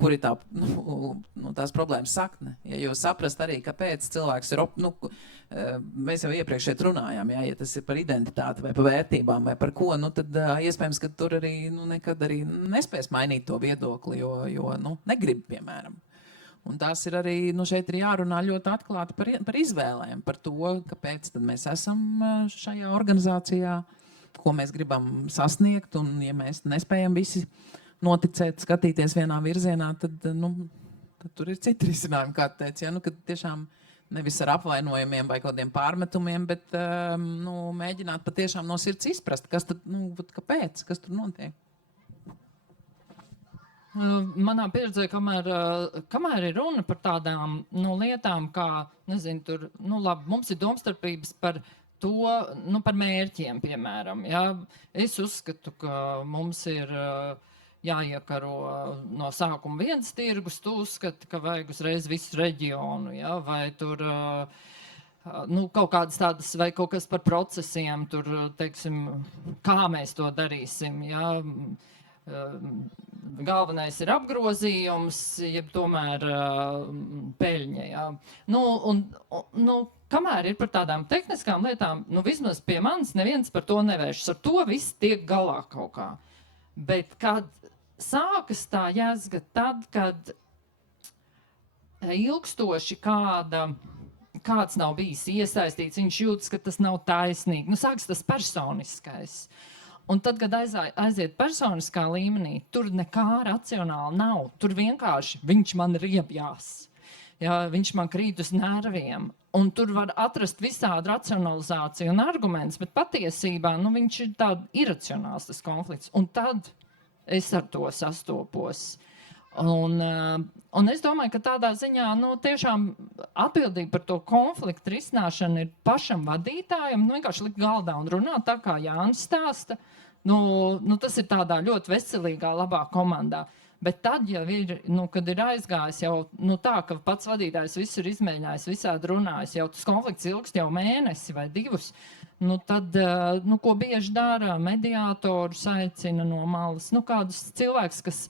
kur ir tās problēmas sakne. Ja saprast arī, kāpēc cilvēks ir... mēs jau iepriekš šeit runājām, ja tas ir par identitāti vai par vērtībām vai par ko, tad iespējams, ka tur arī nekad arī nespēs mainīt to viedokli, jo negrib, piemēram. Un tās ir arī, šeit ir jārunā ļoti atklāti par izvēlēm, par to, kāpēc tad mēs esam šajā organizācijā, ko mēs gribam sasniegt, un ja mēs nespējam visi noticēt, skatīties vienā virzienā, tad tur ir citi risinājumi, kā teica, kad tiešām nevis ar apvainojumiem vai kādiem pārmetumiem, bet mēģināt patiešām no sirds izprast, kas tad, kāpēc, kas tur notiek. Manā pieredzē, kamēr ir runa par tādām lietām, kā, nezinu, tur, labi, mums ir domstarpības par to, par mērķiem, piemēram. Ja? Es uzskatu, ka mums ir jāiekaro no sākuma viens tirgus, tu uzskati, ka vajag uzreiz visu reģionu, ja? Vai tur kaut kādas tādas, vai kaut kas par procesiem, tur, teiksim, kā mēs to darīsim, ja? Galvenais ir apgrozījums, jeb tomēr peļņa. Ja? Kamēr ir par tādām tehniskām lietām, vismaz pie manis neviens par to nevēršas. Ar to viss tiek galā kaut kā. Bet kad sākas tā jēzga tad, kad ilgstoši kāds nav bijis iesaistīts, viņš jūtas, ka tas nav taisnīgi. Sākas tas personiskais. Un tad, kad aiziet personiskā līmenī, tur nekā racionāli nav. Tur vienkārši viņš man riebjās. Ja, viņš man krīt uz nerviem. Un tur var atrast visādi racionalizāciju un argumentus, bet patiesībā viņš ir tāds iracionāls tas konflikts. Un tad es ar to sastopos. Un es domāju, ka tādā ziņā tiešām atbildība par to konfliktu risināšanu ir pašam vadītājam, vienkārši likt galdā un runāt tā, kā Jānis stāsta. Tas ir tādā ļoti veselīgā, labā komandā. Bet tad, ja kad ir aizgājis jau tā, ka pats vadītājs visu ir izmēģinājis, visādi runājis, jau tas konflikts ilgst jau mēnesi vai divus, tad, ko bieži dara, mediātorus aicina no malas, kādus cilvēkus, kas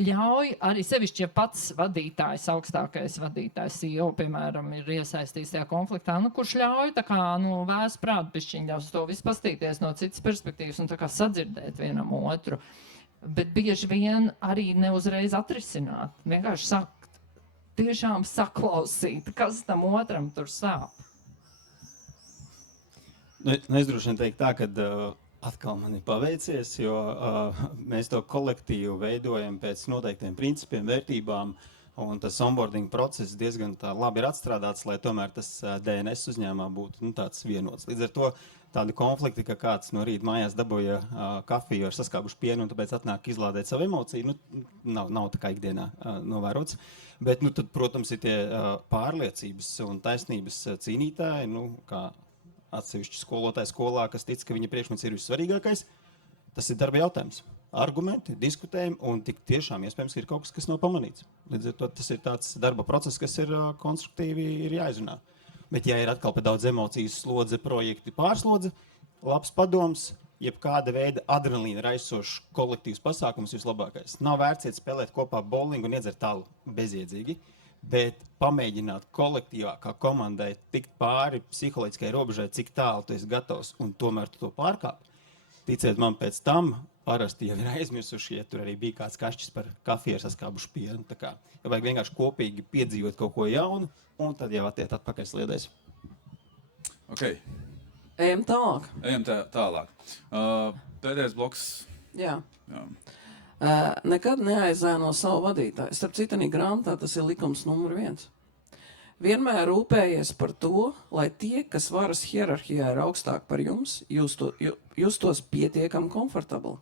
ļauj arī sevišķi, ja pats vadītājs, augstākais vadītājs, CEO, piemēram, ir iesaistīts tajā konfliktā, kurš ļauj tā kā, vēs prātu pišķiņ, ļaus to visu pastīties no citas perspektīvas un tā kā sadzirdēt vienam otru. Bet bieži vien arī neuzreiz atrisināt. Vienkārši sakt, tiešām saklausīt, kas tam otram tur sāp. Es droši vien teiktu tā, ka atkal man ir paveicies, jo mēs to kolektīvu veidojam pēc noteiktiem principiem, vērtībām, un tas onboarding process diezgan labi ir atstrādāts, lai tomēr tas DNS uzņēmumā būtu tāds vienots. Līdz ar to tādi konflikti, ka kāds no rīta mājās dabūja kafiju ar saskābušu pienu un tāpēc atnāk izlādēt savu emociju, nav tā kā ikdienā novērots. Bet, tad, protams, ir tie pārliecības un taisnības cīnītāji, kā atsevišķi skolotāji skolā, kas tic, ka viņa priekšmets ir vissvarīgākais. Tas ir darba jautājums. argumenti, diskutējam, un tik tiešām iespējams ir kaut kas, kas nav pamanīts. Līdz ar to tas ir tāds darba process, kas ir konstruktīvi ir jāizrunā. Bet ja ir atkal par daudz emocijas slodze, projekti pārslodze, labs padoms, jebkāda veida adrenalīna raisošs kolektīvs pasākums vislabākais. Nav vērts iet spēlēt kopā bowlingu un iedzert tālu bezjēdzīgi, bet pamēģināt kolektīvā kā komandai tikt pāri psiholoģiskai robežai, cik tālu tu esi gatavs un tomēr tu to pārkāp. Ticiet man, pēc tam parasti jau ir aizmirsuši, ja tur arī bija kāds kašķis par kafiju ar saskābušu pienu. Tā kā ja vajag vienkārši kopīgi piedzīvot kaut ko jaunu, un tad jau attiet atpakaļ sliedēs. Okay. Ejam tālāk. Ejam tālāk. Pēdējais bloks. Jā. Jā. Nekad neaizēno savu vadītāju. Starp citanī grāmatā tas ir likums numur 1. Vienmēr rūpējies par to, lai tie, kas varas hierarhijā ir augstāk par jums, justos pietiekami komfortabli.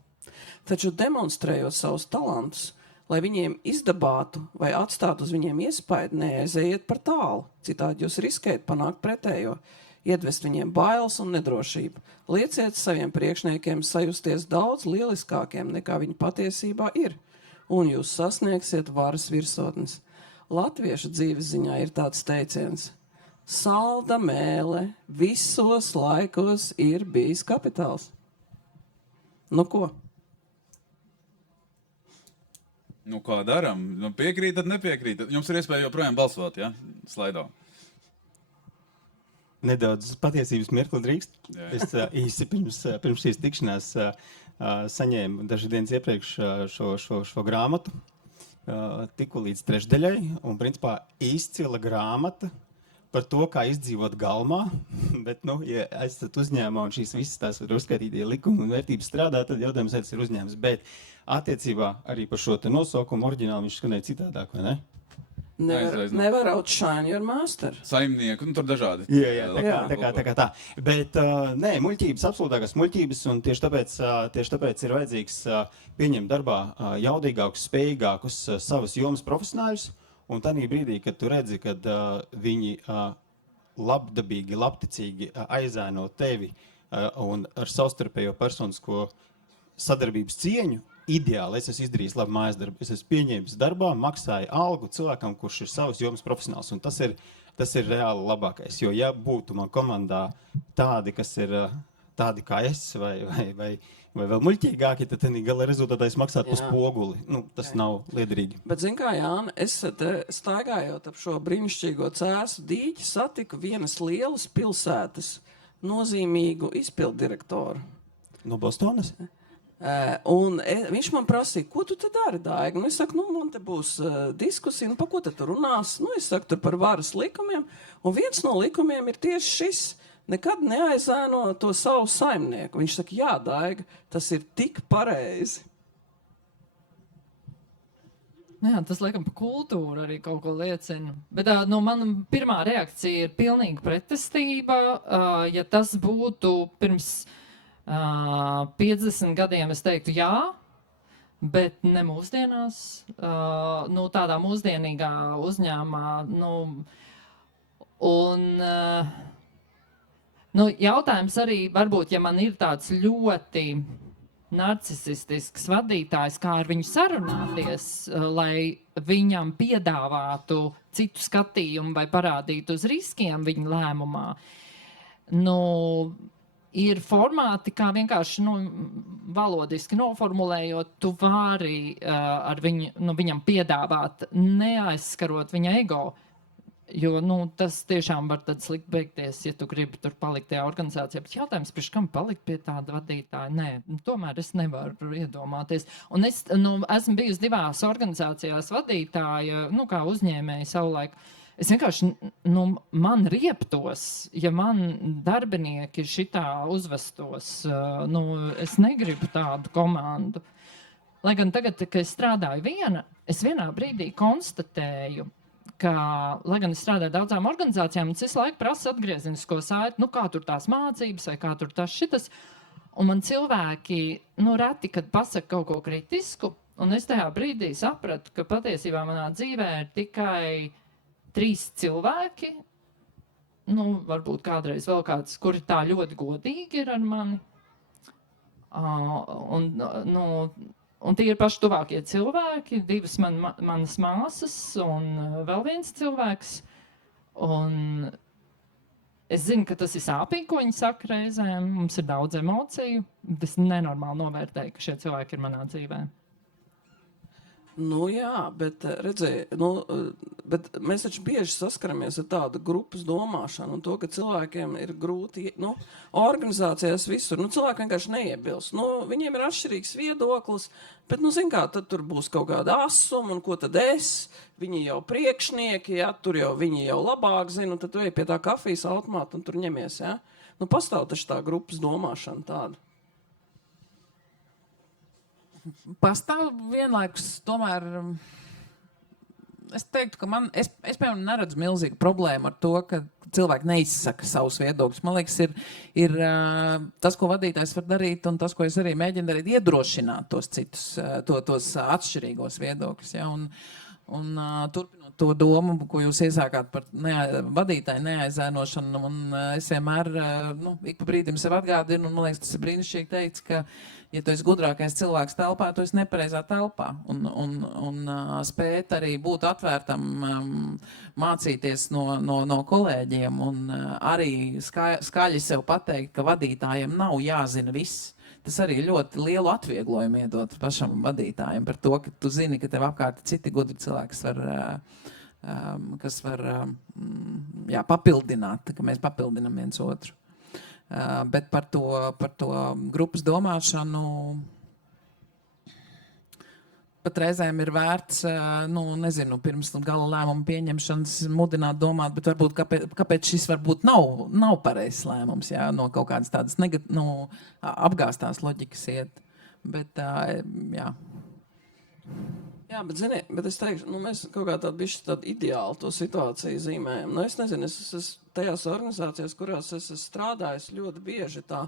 Taču demonstrējot savus talantus, lai viņiem izdabātu vai atstātu uz viņiem iespaidu, neaiziet par tālu. Citādi jūs riskējat panākt pretējo, iedvest viņiem bailes un nedrošību. Lieciet saviem priekšniekiem sajusties daudz lieliskākiem, nekā viņi patiesībā ir, un jūs sasniegsiet varas virsotnes. Latviešu dzīves ziņā ir tāds teiciens: salda mēle visos laikos ir bijis kapitāls. Nu ko? Nu, kā daram? Nu, piekrītat, nepiekrītat? Jums ir iespēja joprojām balsot, ja? Slaido. Nedaudz patiesības mirkli drīkst. Jā. Es īsi pirms šīs tikšanās saņēmu dažas dienas iepriekš šo grāmatu. Tiku līdz trešdaļai, un principā izcila grāmata par to, kā izdzīvot galmā, bet, nu, ja esat uzņēmumā un šīs visas tās var uzskaitītie likumi un vērtības strādā, tad jautājums, vai tas ir uzņēmums. Bet attiecībā arī par šo te nosaukumu oriģināli viņš skanēja citādāk, vai ne? Nevar outshine your master. Saimnieku, nu tur dažādi. Jā, tā kā tā. Bet, nē, muļķības, absolūtākās muļķības, un tieši tāpēc ir vajadzīgs pieņemt darbā jaudīgākus, spējīgākus savas jomas profesionāļus, un tādā brīdī, kad tu redzi, kad viņi labdabīgi, labticīgi aizēno tevi un ar savstarpējo personisko sadarbības cieņu, ideāli es esmu izdarījis labu mājas darbu. Es esmu pieņēmis darbā, maksāju algu cilvēkam, kurš ir savas jomas profesionāls. Un tas ir reāli labākais. Jo ja būtu man komandā tādi, kas ir tādi kā es, vai vēl muļķīgāki, tad gala rezultātā es maksātu uz spoguli. Nu, tas nav liederīgi. Bet, zin kā, Jāni, es staigājot ap šo brīnišķīgo Cērsu dīķi satiku vienas lielas pilsētas nozīmīgu izpilddirektoru. No Bostonas? Un viņš man prasīja, ko tu te dari, Daiga? Nu, es saku, nu, man te būs diskusija, nu, pa ko te tu runās? Nu, es saku, tur par varas likumiem, un viens no likumiem ir tieši šis: nekad neaizēno to savu saimnieku. Viņš saka, jā, Daiga, tas ir tik pareizi. Jā, tas, laikam, pa kultūru arī kaut ko liecina. Bet mana pirmā reakcija ir pilnīga pretestība. Ja tas būtu pirms 50 gadiem, es teiktu jā, bet ne mūsdienās. Tādā mūsdienīgā uzņēmumā. Jautājums arī, varbūt, ja man ir tāds ļoti narcisistisks vadītājs, kā ar viņu sarunāties, lai viņam piedāvātu citu skatījumu vai parādītu uz riskiem viņa lēmumā. Ir formāti, kā vienkārši valodiski noformulējot, tu vari ar viņam piedāvāt, neaizskarot viņa ego. Jo tas tiešām var tad slikti beigties, ja tu gribi tur palikt tajā organizācijā. Bet jautājums, priekš kam palikt pie tāda vadītāja? Nē, tomēr es nevaru iedomāties. Un es esmu bijusi 2 organizācijās vadītāja, kā uzņēmēja savulaik. Es vienkārši, man rieptos, ja man darbinieki šitā uzvestos. Es negribu tādu komandu. Lai gan tagad, kad es strādāju viena, es vienā brīdī konstatēju, ka, lai gan es strādāju daudzām organizācijām, es visu laiku prasu atgriezenisko saiti, kā tur tās mācības vai kā tur tas šitas. Un man cilvēki, reti, kad pasaka kaut ko kritisku, un es tajā brīdī sapratu, ka patiesībā manā dzīvē ir tikai 3 cilvēki, varbūt kādreiz vēl kāds, kuri tā ļoti godīgi ir ar mani. Un tie ir paši tuvākie cilvēki, divas manas māsas un vēl viens cilvēks. Un es zinu, ka tas ir sāpīgi, ko viņi saka reizēm. Mums ir daudz emociju. Es nenormāli novērtēju, ka šie cilvēki ir manā dzīvē. Nu jā, bet redzēji, bet mēs taču bieži saskaramies ar tādu grupas domāšanu un to, ka cilvēkiem ir grūti, organizācijās visur, cilvēki vienkārši neiebilst. Viņiem ir atšķirīgs viedoklis, bet, zin kā, tad tur būs kaut kāda asuma, un ko tad viņi jau priekšnieki, tur jau viņi jau labāk zina, un tad tu ej pie tā kafijas automāta un tur ņemies, pastāv taču tā grupas domāšana tāda. Pastāv vienlaikus, tomēr es teiktu, ka es piemēram neredzu milzīgu problēmu ar to, ka cilvēki neizsaka savus viedokļus. Man liekas, ir tas, ko vadītājs var darīt, un tas, ko es arī mēģinu darīt, iedrošināt tos citus, tos atšķirīgos viedokļus. Ja? Un turpinot to domu, ko jūs iesākāt par vadītāju neaizēnošanu, un es vienmēr ik pa brīdim sev atgādinu, un man liekas, tas ir brīnišķīgi teikts, ka ja tu esi gudrākais cilvēks telpā, tu esi nepareizā telpā. Un spēt arī būt atvērtam, mācīties no kolēģiem un arī skaļi sev pateikt, ka vadītājiem nav jāzina viss. Tas arī ļoti lielu atvieglojumu iedot pašam vadītājiem par to, ka tu zini, ka tev apkārt citi gudri cilvēki kas var papildināt, ka mēs papildinam viens otru. Bet par to grupas domāšanu pat reizēm ir vērts, pirms gala lēmuma pieņemšanas mudināt domāt, bet varbūt kāpēc šis varbūt nav pareizs lēmums, no kaut kādas tādas apgāstās loģikas iet. Bet, jā. Jā, bet es teikšu, mēs kaut kā tādu ideālu to situāciju zīmējam. Es nezinu, es tajās organizācijās, kurās es strādāju, ļoti bieži tā,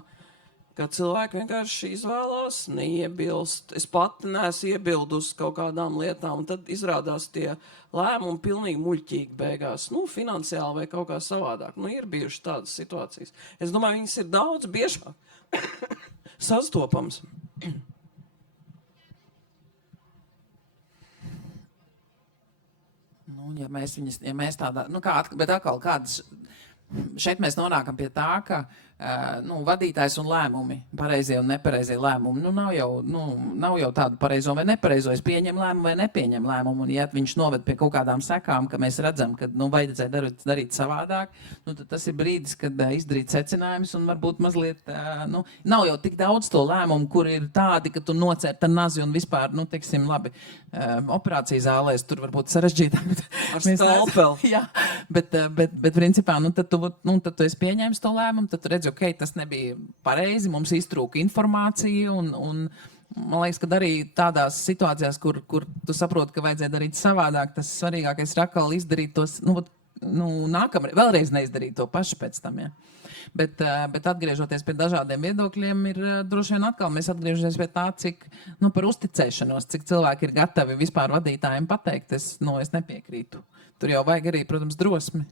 ka cilvēki vienkārši izvēlās, neiebilst. Es pati neesmu iebildusi kaut kādām lietām, un tad izrādās tie lēmumi pilnīgi muļķīgi beigās, finansiāli vai kaut kā savādāk. Ir bijušas tādas situācijas. Es domāju, viņas ir daudz biežāk sastopams. Ja mēs tādā, bet atkal kādas, šeit mēs nonākam pie tā, ka vadītājs un lēmumi, pareizie un nepareizie lēmumi, nav jau tādu pareizo vai nepareizo, es pieņem lēmumu vai nepieņem lēmumu, un ja viņš noved pie kaut kādām sekām, ka mēs redzam, ka vajadzēja darīt savādāk, tad tas ir brīdis, kad izdarīt secinājumus un varbūt mazliet, nav jau tik daudz to lēmumu, kur ir tādi, ka tu nocērt ar nazi un vispār, teiksim, labi, operācijas zālēs tur varbūt sarežģītāk. Ar skalpeli. Jā, bet principā, tad tu esi pieņēmis to lēmumu, tad tu redzi, ok, tas nebija pareizi, mums iztrūka informācija, un man liekas, ka arī tādās situācijās, kur tu saproti, ka vajadzēja darīt savādāk, tas svarīgākais ir atkal izdarīt tos, nākamreiz, vēlreiz neizdarīt to pašu pēc tam, ja. Bet atgriežoties pie dažādiem viedokļiem, ir droši vien atkal mēs atgriežamies pie tā, cik par uzticēšanos, cik cilvēki ir gatavi vispār vadītājiem pateikt, es nepiekrītu. Tur jau vajag arī, protams, drosmi.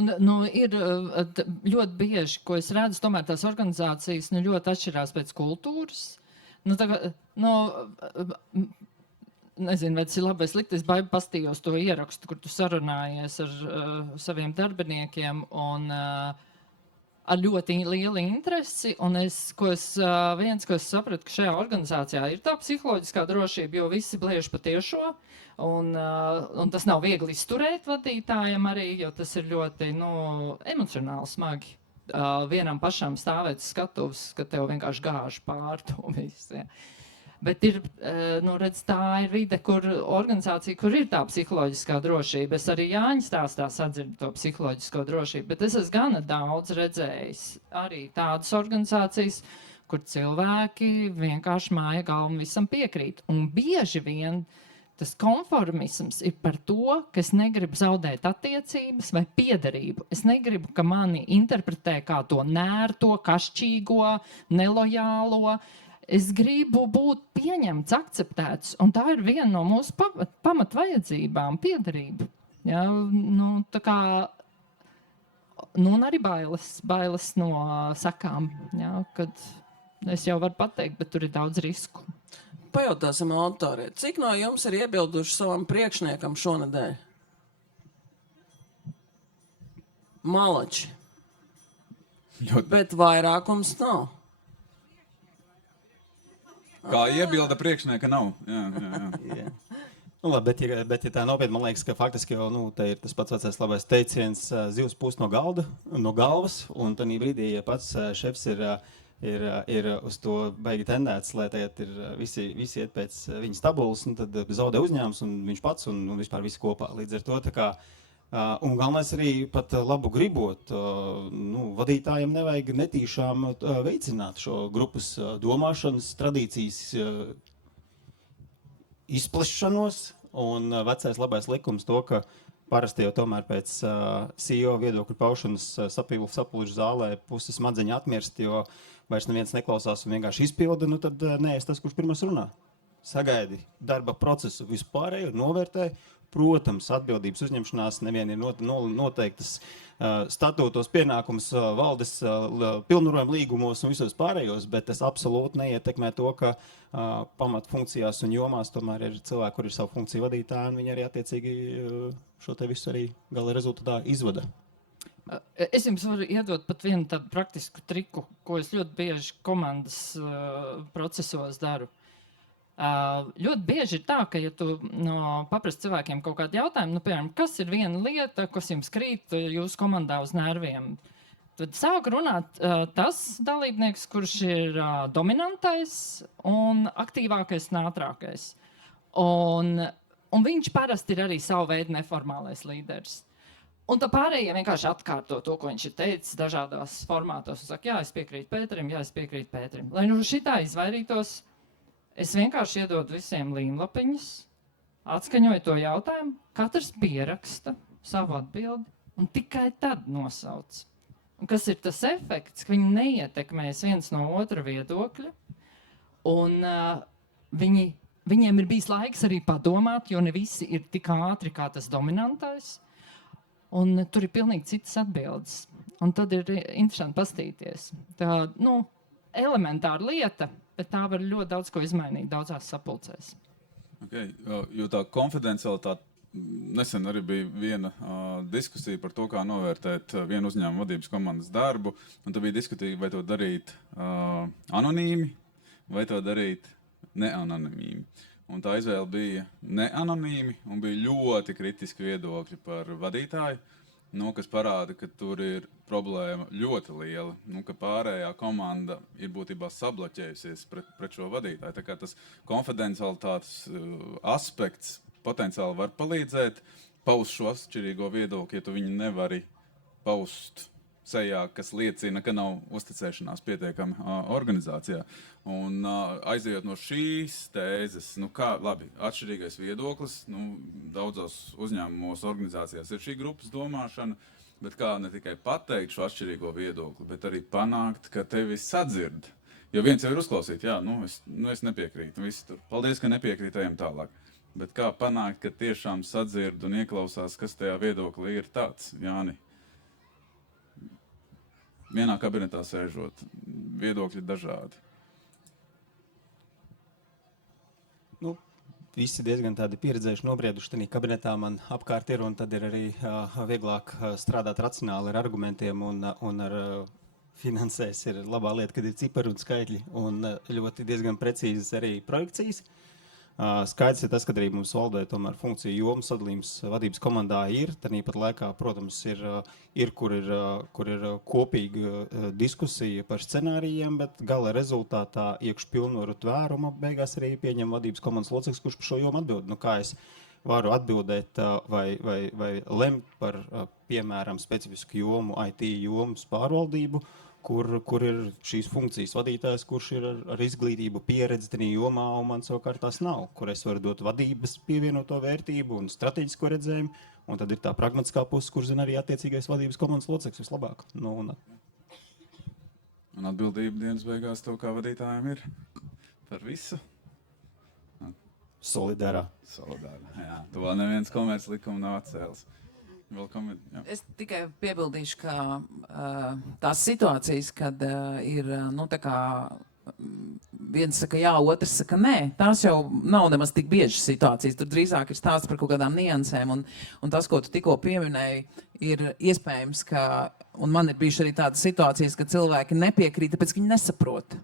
Un, ir ļoti bieži, ko es redzu, tomēr tās organizācijas ļoti atšķirās pēc kultūras. Nezinu, vai tas ir labi vai slikti, es pastījos to ierakstu, kur tu sarunājies ar saviem darbiniekiem un ar ļoti lielu interesi. Un viens, ko es sapratu, ka šajā organizācijā ir tā psiholoģiskā drošība, jo visi bliež patiešo. Un tas nav viegli izturēt vadītājiem arī, jo tas ir ļoti emocionāli smagi. Vienam pašam stāvēt skatuves, ka tev vienkārši gāž pār to visu. Ja. Bet tā ir vide, organizācija, kur ir tā psiholoģiskā drošība. Es arī Jāņa stāstā sadzirdu to psiholoģisko drošību, bet es esmu gana daudz redzējis arī tādas organizācijas, kur cilvēki vienkārši māja galvu visam piekrīt. Un bieži vien tas konformisms ir par to, ka es negribu zaudēt attiecības vai piederību. Es negribu, ka mani interpretē kā to nērto, kašķīgo, nelojālo. Es gribu būt pieņemts, akceptēts, un tā ir viena no mūsu pamatvajadzībām - piederība. Ja, un arī bailes no sakām, ja, kad Es jau varu pateikt, bet tur ir daudz risku. Pajautāsim autoriem, cik no jums ir iebilduši savam priekšniekam šonedēļ? Malači. Bet vairākums nav. Kā iebilda priekšnieka nav. Jā. Jā. Nu, labi, bet ja tā nopietni, man liekas, ka faktiski jau te ir tas pats vecais labais teiciens zivs pūst no galvas, un tad brīdī, ja pats šefs ir uz to baigi tendēts, lai tagad ir visi iet pēc viņa stabulas, un tad zaudē uzņēmums, un viņš pats, un vispār visi kopā. Līdz ar to tā kā un galvenais arī pat labu gribot, vadītājiem nevajag netīšām veicināt šo grupas domāšanas tradīcijas izplešanos, un vecais labais likums to, ka parasti jau tomēr pēc CEO viedokļu paušanas sapulžu zālē puses smadzeņi atmirst, jo vairs neviens neklausās un vienkārši izpilda, tad neesi tas, kurš pirmais runā. Sagaidi darba procesu vispārēju, novērtē. Protams, atbildības uzņemšanās nevien ir noteiktas statūtos pienākums valdes pilnvarojuma līgumos un visos pārējos, bet tas absolūti neietekmē to, ka pamatfunkcijās un jomās tomēr ir cilvēki, kur ir savu funkciju vadītāji, un viņi arī attiecīgi šo te visu arī gala rezultatā izvada. Es jums varu iedot pat vienu tādu praktisku triku, ko es ļoti bieži komandas procesos daru. Ļoti bieži ir tā, ka, ja tu paprasti cilvēkiem kaut kādu jautājumu, piemēram, kas ir viena lieta, kas jums krīt jūsu komandā uz nerviem, tad sāk runāt tas dalībnieks, kurš ir dominantais un aktīvākais un ātrākais. Un viņš parasti ir arī savu veidu neformālais līderis. Un tā pārējie vienkārši atkārto to, ko viņš ir teicis dažādās formātos. Un saka, jā, es piekrītu Pēterim. Lai šitā izvairītos, es vienkārši iedodu visiem līmlapiņas, atskaņoju to jautājumu, katrs pieraksta savu atbildi un tikai tad nosauc. Un kas ir tas efekts, ka viņi neietekmēs viens no otra viedokļa, un viņiem ir bijis laiks arī padomāt, jo ne visi ir tik ātri kā tas dominantais, un tur ir pilnīgi citas atbildes. Un tad ir interesanti pastīties. Tā, elementāra lieta, bet tā var ļoti daudz ko izmainīt daudzās sapulcēs. Okay, jo tā konfidencialitāte, nesen arī bija viena diskusija par to, kā novērtēt vienu uzņēmumu vadības komandas darbu, un tad bija diskusija, vai to darīt anonīmi, vai to darīt neanonīmi. Un tā izvēle bija neanonīmi, un bija ļoti kritiski viedokļi par vadītāju, kas parāda, ka tur ir problēma ļoti liela, ka pārējā komanda ir būtībā sabloķējusies pret šo vadītāju. Tā kā tas konfidencialitātes aspekts potenciāli var palīdzēt paust šo atšķirīgo viedokli, ja tu viņu nevari paust sejā, kas liecina, ka nav uzticēšanās pietiekami organizācijā. Un aizejot no šīs tēzes, atšķirīgais viedoklis, daudzos uzņēmumos, organizācijās ir šī grupas domāšana, bet kā ne tikai pateikt šo atšķirīgo viedokli, bet arī panākt, ka tevi sadzird. Jo viens jau ir uzklausīt, es nepiekrītu, visi tur, paldies, ka nepiekrīt, ejam tālāk. Bet kā panākt, ka tiešām sadzird un ieklausās, kas tajā viedoklī ir tāds, Jāni? Vienā kabinetā sēžot, viedokļi dažādi. Visi diezgan tādi pieredzējuši, nobrieduši tajā kabinetā man apkārt ir, un tad ir arī vieglāk strādāt racionāli ar argumentiem un ar finansēs ir labā lieta, kad ir cipari un skaitļi un ļoti diezgan precīzas arī projekcijas. Skaidrs ir tas, ka arī mums valdē tomēr funkcija jomu sadalījums vadības komandā ir. Tāpat laikā, protams, ir kur ir kopīga diskusija par scenārijiem, bet gala rezultātā iekšpilnvaru tvērumu beigās arī pieņem vadības komandas loceklis, kurš par šo jomu atbild. Kā es varu atbildēt vai lemt par, piemēram, specifisku jomu, IT jomas pārvaldību, kur ir šīs funkcijas vadītājs, kurš ir ar izglītību, pieredzi tajā jomā, un man savukārt tās nav, kur es varu dot vadības pievienoto vērtību un strateģisko redzējumu, un tad ir tā pragmatiskā puse, kur zina arī attiecīgais vadības komandas loceklis vislabāk. Un atbildība dienas beigās to, kā vadītājiem ir par visu? Solidārā. Jā. To vēl neviens komerc likuma nav atcēlis. Es tikai piebildīšu, ka tās situācijas, kad ir viens saka jā, otrs saka nē. Tās jau nav nemaz tik biežas situācijas. Tur drīzāk ir stāsts par kaut kādām niansēm. Un tas, ko tu tikko pieminēji, ir iespējams, ka, un man ir bijuši arī tādas situācijas, ka cilvēki nepiekrīt, tāpēc, ka viņi nesaprot.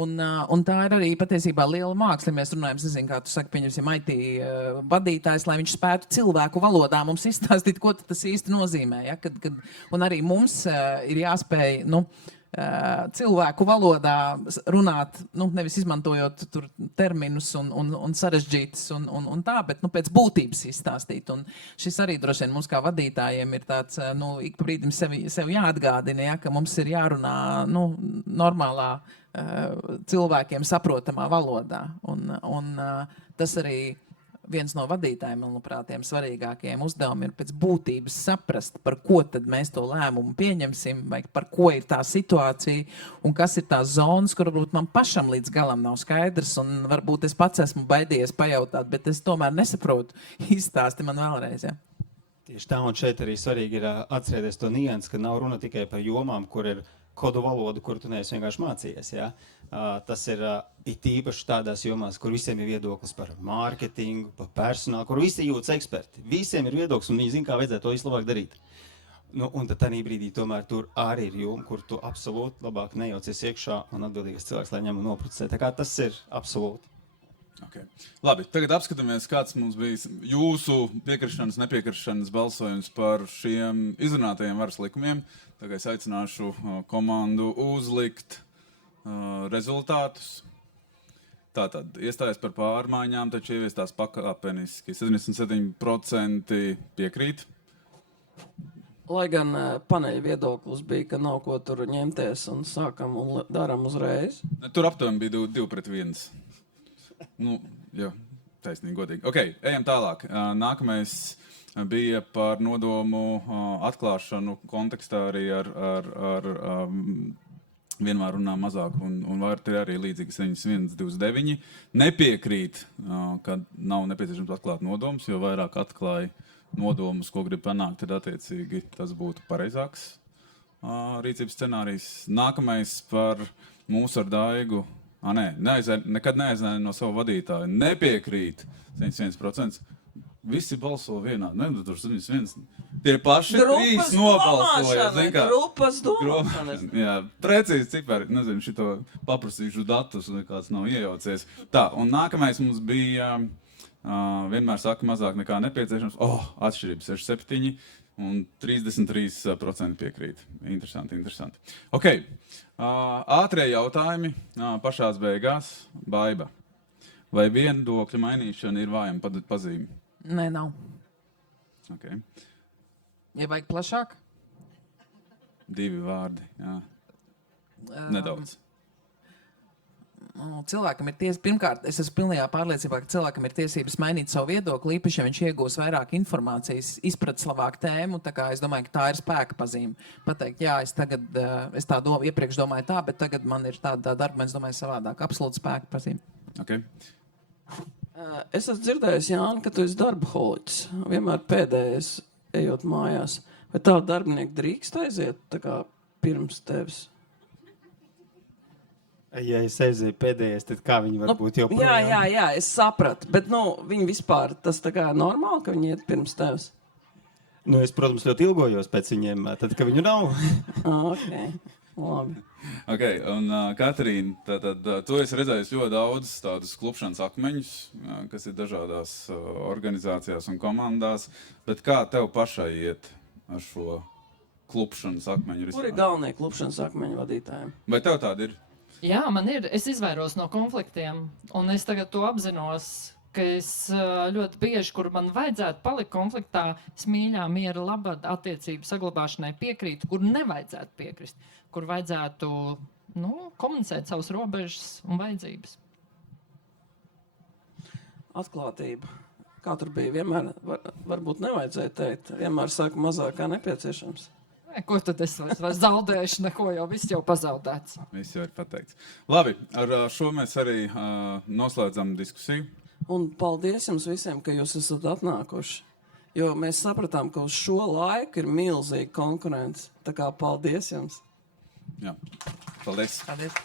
Un tā ir arī patiesībā liela māksla. Mēs runājam, nezinu, kā tu saki, pieņemsim IT vadītājs, lai viņš spētu cilvēku valodā mums izstāstīt, ko tas īsti nozīmē. Ja? Un arī mums ir jāspēj, cilvēku valodā runāt, nevis izmantojot tur terminus un sarežģītas un tā, bet pēc būtības izstāstīt. Un šis arī droši vien mums kā vadītājiem ir tāds, ik pa brīdim sev jāatgādina, ja, ka mums ir jārunā normālā cilvēkiem saprotamā valodā. Un tas arī viens no vadītājiem, manuprāt, tiem svarīgākajiem uzdevumiem ir pēc būtības saprast, par ko tad mēs to lēmumu pieņemsim, vai par ko ir tā situācija, un kas ir tās zonas, kur varbūt man pašam līdz galam nav skaidrs, un varbūt es pats esmu baidījies pajautāt, bet es tomēr nesaprotu. Izstāsti man vēlreiz, ja. Tieši tā, un šeit arī svarīgi ir atcerēties to niansu, ka nav runa tikai par jomām, kur ir kodu valodu, kuru tu neesi vienkārši mācījies. Ja? Tas ir it īpaši tādās jomās, kur visiem ir viedoklis par mārketingu, par personālu, kur visi jūtas eksperti. Visiem ir viedoklis, un viņi zina, kā vajadzētu to vislabāk darīt. Un tad tādā brīdī tomēr tur arī ir joma, kur tu absolūti labāk nejaucies iekšā un atbildīgais cilvēks, lai ņem un noprocesē. Tā kā tas ir absolūti. Okay. Labi, tagad apskatāmies, kāds mums bija jūsu piekrišanas, nepiekrišanas balsojums par šiem izrunātajiem varas likumiem. Tagad es aicināšu komandu uzlikt rezultātus. Tātad, iestājas par pārmaiņām, taču ieviestās pakāpeniski. 77% piekrīt. Lai gan paneļa viedoklis bija, ka nav ko tur ņemties un sākam un daram uzreiz. Tur aptuveni bija 2-1. Jā, taisnīgi, godīgi. Ok, ejam tālāk. Nākamais bija par nodomu atklāšanu kontekstā arī ar vienmēr runā mazāk un var ir arī līdzīgi 7129. Nepiekrīt, ka nav nepieciešams atklāt nodomus, jo vairāk atklāja nodomus, ko grib panākt, tad attiecīgi tas būtu pareizāks rīcības scenārijs. Nākamais par mūsu ar Daigu. Nekad neaizēja no savu vadītāju. Nepiekrīt 71%. Visi balso vienā. Tur 71. Tie paši trīs nobalsoja. Grupas domāšanas. Jā, precīzi cipari. Nezinu, šito paprasīšu datus, nekāds nav iejaucies. Tā, un nākamais mums bija vienmēr saka mazāk nekā nepieciešams. Atšķirības 67 un 33% piekrīt. Interesanti. Ok. Ātrie jautājumi pašās beigās. Baiba. Vai viedokļa mainīšana ir vājama pazīme? Nē, nav. Okay. Ja vajag plašāk? 2 vārdi, jā. Nedaudz. Cilvēkam ir tiesības, pirmkārt, es esmu pilnajā pārliecībā, ka cilvēkam ir tiesības mainīt savu viedokli, īpaši, ja viņš iegūs vairāk informācijas, izprat labāk tēmu, tā kā es domāju, ka tā ir spēka pazīme. Pateikt, jā, es tā iepriekš domāju tā, bet tagad man ir tāda arguments, domāju, savādāk. Absolūti spēka pazīme. Okay. Es esmu dzirdējis, Jāni, ka tu esi darbaholiķis. Vienmēr pēdējais, ejot mājās. Vai tā darbinieki drīkst aiziet tā kā pirms tevis? Ja es aizēju pēdējais, tad kā viņi var būt joprojām? Jā, es sapratu. Bet, viņi vispār, tas tā kā normāli, ka viņi iet pirms tevis? Es, protams, ļoti ilgojos pēc viņiem, tad, ka viņu nav. Ok, labi. Ok, un Katrīna, tad tu esi redzējis ļoti daudz tādus klupšanas akmeņus, kas ir dažādās organizācijās un komandās, bet kā tev pašai iet ar šo klupšanas akmeņu risinājumu? Kur ir galvenie klupšanas akmeņu vadītājiem? Vai tev tādi ir? Jā, man ir. Es izvairos no konfliktiem, un es tagad to apzinos, ka es ļoti bieži, kur man vajadzētu palikt konfliktā, es mīļā, miera, labad attiecību saglabāšanai piekrītu, kur nevajadzētu piekrist, kur vajadzētu komunicēt savas robežas un vajadzības. Atklātība. Kā tur bija? Vienmēr, varbūt nevajadzēja teikt. Vienmēr saka mazāk kā nepieciešams. Ko tad es vairs zaudēšu, neko jau viss jau pazaudēts. Viss jau ir pateikts. Labi, ar šo mēs arī noslēdzam diskusiju. Un paldies jums visiem, ka jūs esat atnākuši. Jo mēs sapratām, ka uz šo laiku ir milzīga konkurence. Tā kā paldies jums. Jā, paldies. Paldies.